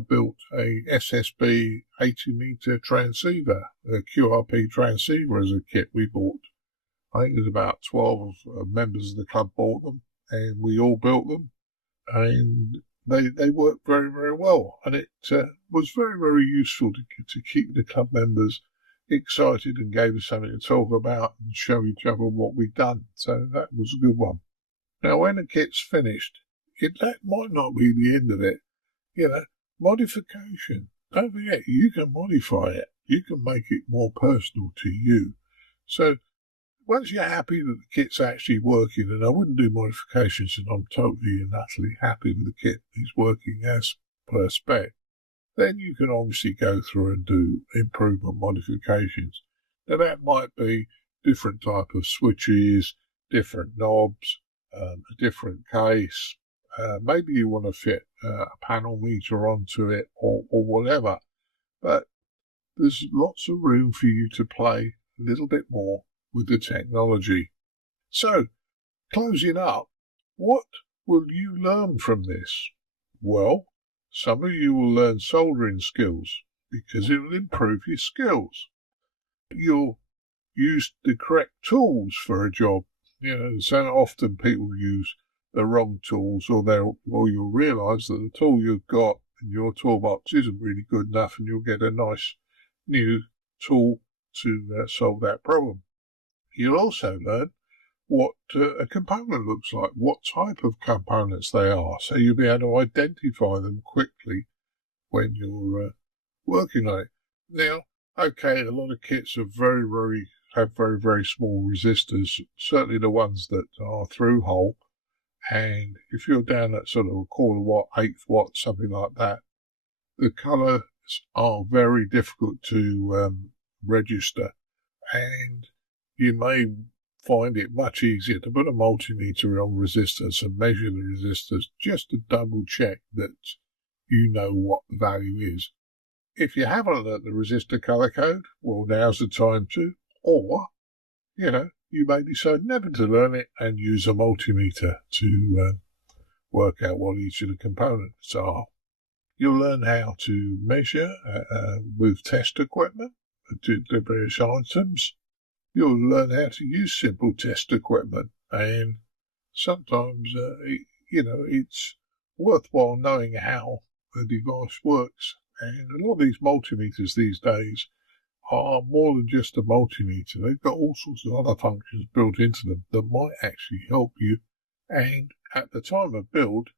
built a SSB 80-meter transceiver, a QRP transceiver as a kit we bought. I think it was about 12 members of the club bought them, and we all built them, and they worked very, very well. And it was very, very useful to keep the club members excited and gave us something to talk about and show each other what we'd done. So that was a good one. Now, when the kit's finished, that might not be the end of it. Modification. Don't forget, you can modify it. You can make it more personal to you. So once you're happy that the kit's actually working, and I wouldn't do modifications and I'm totally and utterly happy with the kit, it's working as per spec, then you can obviously go through and do improvement modifications. Now that might be different type of switches, different knobs, a different case. Maybe you want to fit a panel meter onto it or whatever. But there's lots of room for you to play a little bit more with the technology. So, closing up, what will you learn from this? Well, some of you will learn soldering skills because it will improve your skills. You'll use the correct tools for a job. So often people use the wrong tools, or you'll realise that the tool you've got in your toolbox isn't really good enough, and you'll get a nice new tool to solve that problem. You'll also learn what a component looks like, what type of components they are, so you'll be able to identify them quickly when you're working on it. Now, okay, a lot of kits are have very, very small resistors, certainly the ones that are through hole, And if you're down at sort of a quarter watt, 1/8 watt, something like that, the colours are very difficult to register. And you may find it much easier to put a multimeter on resistors and measure the resistors just to double check that you know what the value is. If you haven't learnt the resistor colour code, well, now's the time to. Or, you may decide never to learn it and use a multimeter to work out what each of the components are. You'll learn how to measure with test equipment to the various items. You'll learn how to use simple test equipment, and sometimes, it's worthwhile knowing how a device works. And a lot of these multimeters these days are more than just a multimeter. They've got all sorts of other functions built into them that might actually help you. And at the time of build,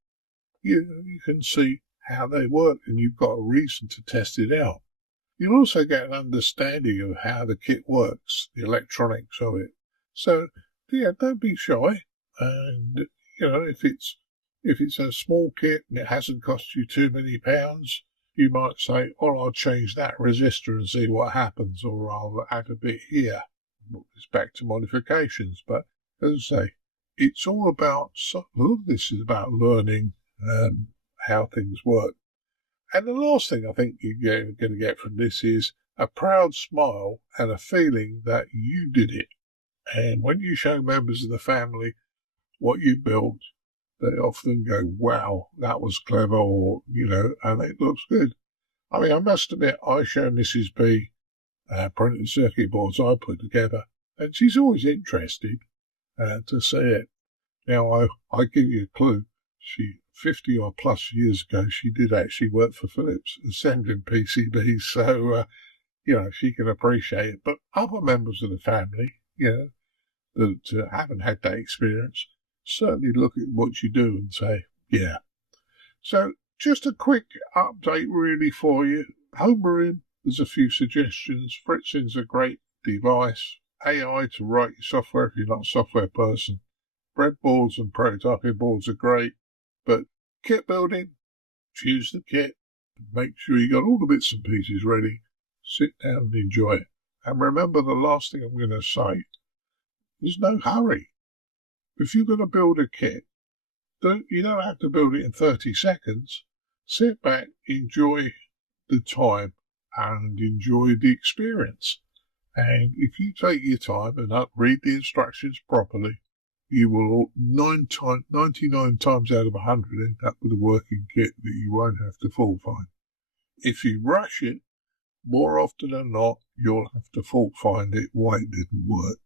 you can see how they work, and you've got a reason to test it out. You'll also get an understanding of how the kit works, the electronics of it. So, don't be shy. And, if it's a small kit and it hasn't cost you too many pounds, you might say, I'll change that resistor and see what happens, or I'll add a bit here. It's back to modifications. But, as I say, it's all about, this is about learning how things work. And the last thing I think you're going to get from this is a proud smile and a feeling that you did it. And when you show members of the family what you built, they often go, wow, that was clever, or, and it looks good. I mean, I must admit, I show Mrs. B printed circuit boards I put together, and she's always interested to see it. Now, I give you a clue. 50 or plus years ago, she did actually work for Philips assembling PCBs, so, she can appreciate it. But other members of the family, that haven't had that experience, certainly look at what you do and say, yeah. So, just a quick update really for you. Home brewing, there's a few suggestions. Fritzin's a great device. AI to write your software if you're not a software person. Breadboards and prototyping boards are great. But kit building, choose the kit, make sure you got all the bits and pieces ready, sit down and enjoy it. And remember the last thing I'm going to say, there's no hurry. If you're going to build a kit, you don't have to build it in 30 seconds. Sit back, enjoy the time and enjoy the experience. And if you take your time and read the instructions properly, you will 99 times out of 100 end up with a working kit that you won't have to fault find. If you rush it, more often than not, you'll have to fault find it why it didn't work.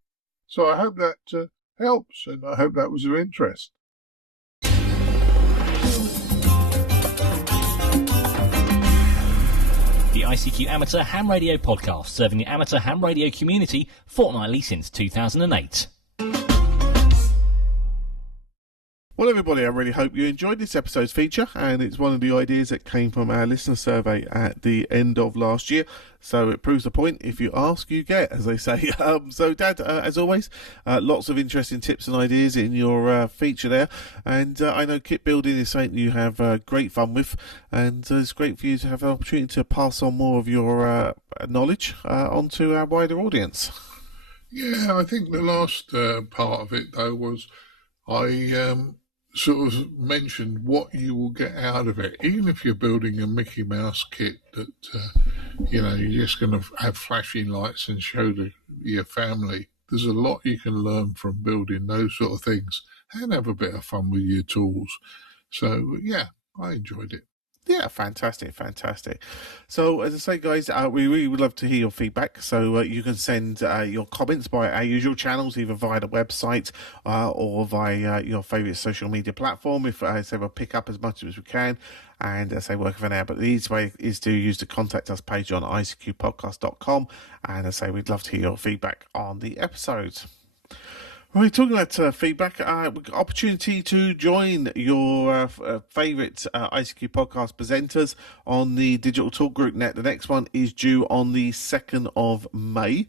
So I hope that helps, and I hope that was of interest. The ICQ Amateur Ham Radio Podcast, serving the amateur ham radio community fortnightly since 2008. Well, everybody, I really hope you enjoyed this episode's feature, and it's one of the ideas that came from our listener survey at the end of last year. So it proves the point, if you ask, you get, as they say. So, Dad, as always, lots of interesting tips and ideas in your feature there. And I know kit building is something you have great fun with, and it's great for you to have an opportunity to pass on more of your knowledge onto our wider audience. Yeah, I think the last part of it, though, was I sort of mentioned what you will get out of it. Even if you're building a Mickey Mouse kit that, you're just going to have flashing lights and show your family, there's a lot you can learn from building those sort of things and have a bit of fun with your tools. So, yeah, I enjoyed it. Yeah, fantastic. So, as I say, guys, we really would love to hear your feedback. So you can send your comments by our usual channels, either via the website or via your favourite social media platform. If I say we'll pick up as much as we can, and as I say, work for now. But the easiest way is to use the contact us page on ICQPodcast.com. And as I say, we'd love to hear your feedback on the episodes. We're talking about feedback, opportunity to join your favourite ICQ podcast presenters on the Digital Talk Group Net. The next one is due on the 2nd of May.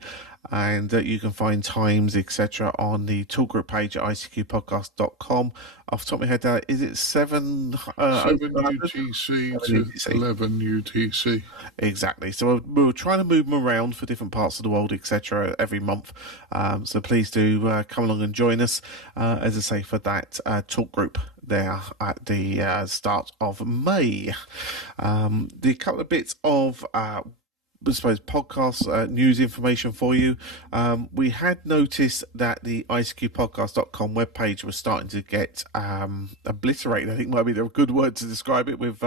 and you can find times, etc., on the talk group page at ICQPodcast.com. Off the top of my head, is it 7 UTC to 11 UTC? Exactly. So we're trying to move them around for different parts of the world, etc., every month. So please do come along and join us, as I say, for that talk group there at the start of May. The couple of bits of I suppose podcast news information for you. We had noticed that the ICQPodcast.com webpage was starting to get obliterated. I think might be the good word to describe it, with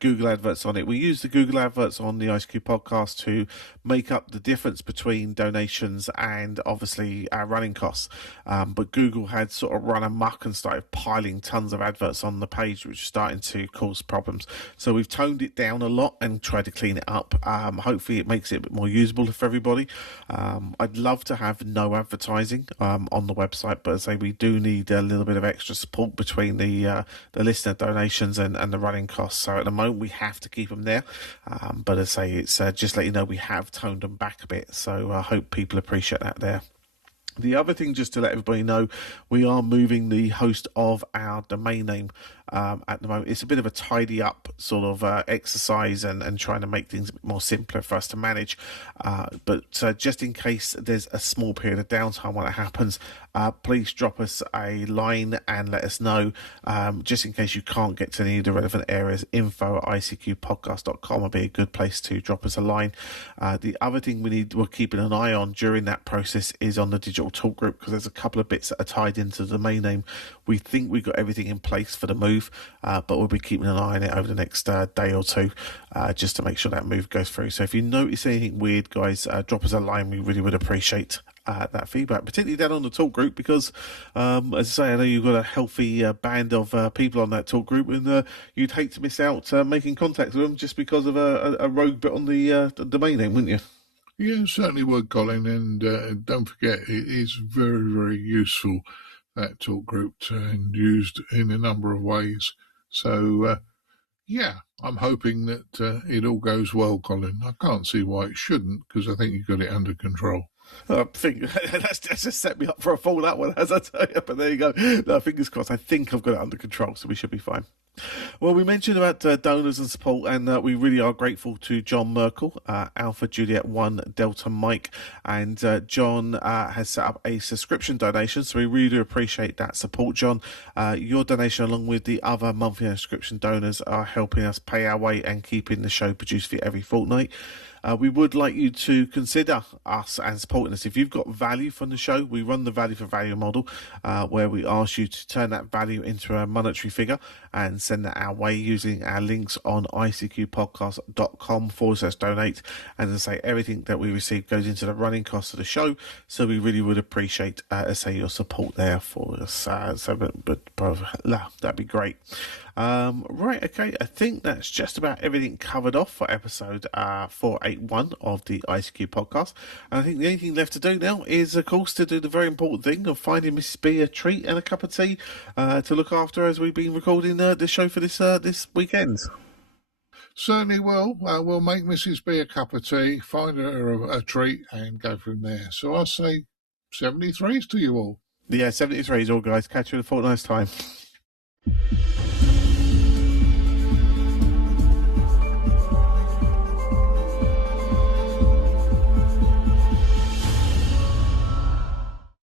Google adverts on it. We use the Google adverts on the ICQ podcast to make up the difference between donations and obviously our running costs. But Google had sort of run amok and started piling tons of adverts on the page, which is starting to cause problems. So we've toned it down a lot and tried to clean it up. Hopefully it makes it a bit more usable for everybody. I'd love to have no advertising on the website, but as I say, we do need a little bit of extra support between the listener donations and the running costs. So at the moment we have to keep them there, but as I say, it's just let you know we have toned them back a bit, so I hope people appreciate that there. The other thing, just to let everybody know, we are moving the host of our domain name at the moment. It's a bit of a tidy up sort of exercise and trying to make things a bit more simpler for us to manage. But just in case there's a small period of downtime when it happens, please drop us a line and let us know, just in case you can't get to any of the relevant areas. info@icqpodcast.com will be a good place to drop us a line. The other thing we're keeping an eye on during that process is on the digital talk group, because there's a couple of bits that are tied into the domain name. We think we've got everything in place for the move, but we'll be keeping an eye on it over the next day or two, just to make sure that move goes through. So if you notice anything weird, guys, drop us a line. We really would appreciate that feedback, particularly down on the talk group, because as I say, I know you've got a healthy band of people on that talk group, and you'd hate to miss out making contact with them just because of a rogue bit on the domain name, wouldn't you? Yeah, certainly would, Colin, and don't forget, it is very, very useful, that talk group, and used in a number of ways. So, yeah, I'm hoping that it all goes well, Colin. I can't see why it shouldn't, because I think you've got it under control. I think that's just set me up for a fall, that one, as I tell you. But there you go. No, fingers crossed. I think I've got it under control, so we should be fine. Well, we mentioned about donors and support, and we really are grateful to John Merkel, Alpha Juliet 1 Delta Mike, and John has set up a subscription donation, so we really do appreciate that support, John. Your donation, along with the other monthly subscription donors, are helping us pay our way and keeping the show produced for you every fortnight. We would like you to consider us and supporting us. If you've got value from the show, we run the value for value model, where we ask you to turn that value into a monetary figure and send that our way using our links on icqpodcast.com/donate. And as I say, everything that we receive goes into the running costs of the show. So we really would appreciate, your support there for us. That'd be great. Right, okay, I think that's just about everything covered off for episode 481 of the ICQ podcast. And I think the only thing left to do now is, of course, to do the very important thing of finding Mrs. B a treat and a cup of tea to look after as we've been recording the show for this weekend. Certainly will. We'll make Mrs. B a cup of tea, find her a treat, and go from there. So I'll say 73s to you all. Yeah, 73s all, guys. Catch you in a fortnight's time.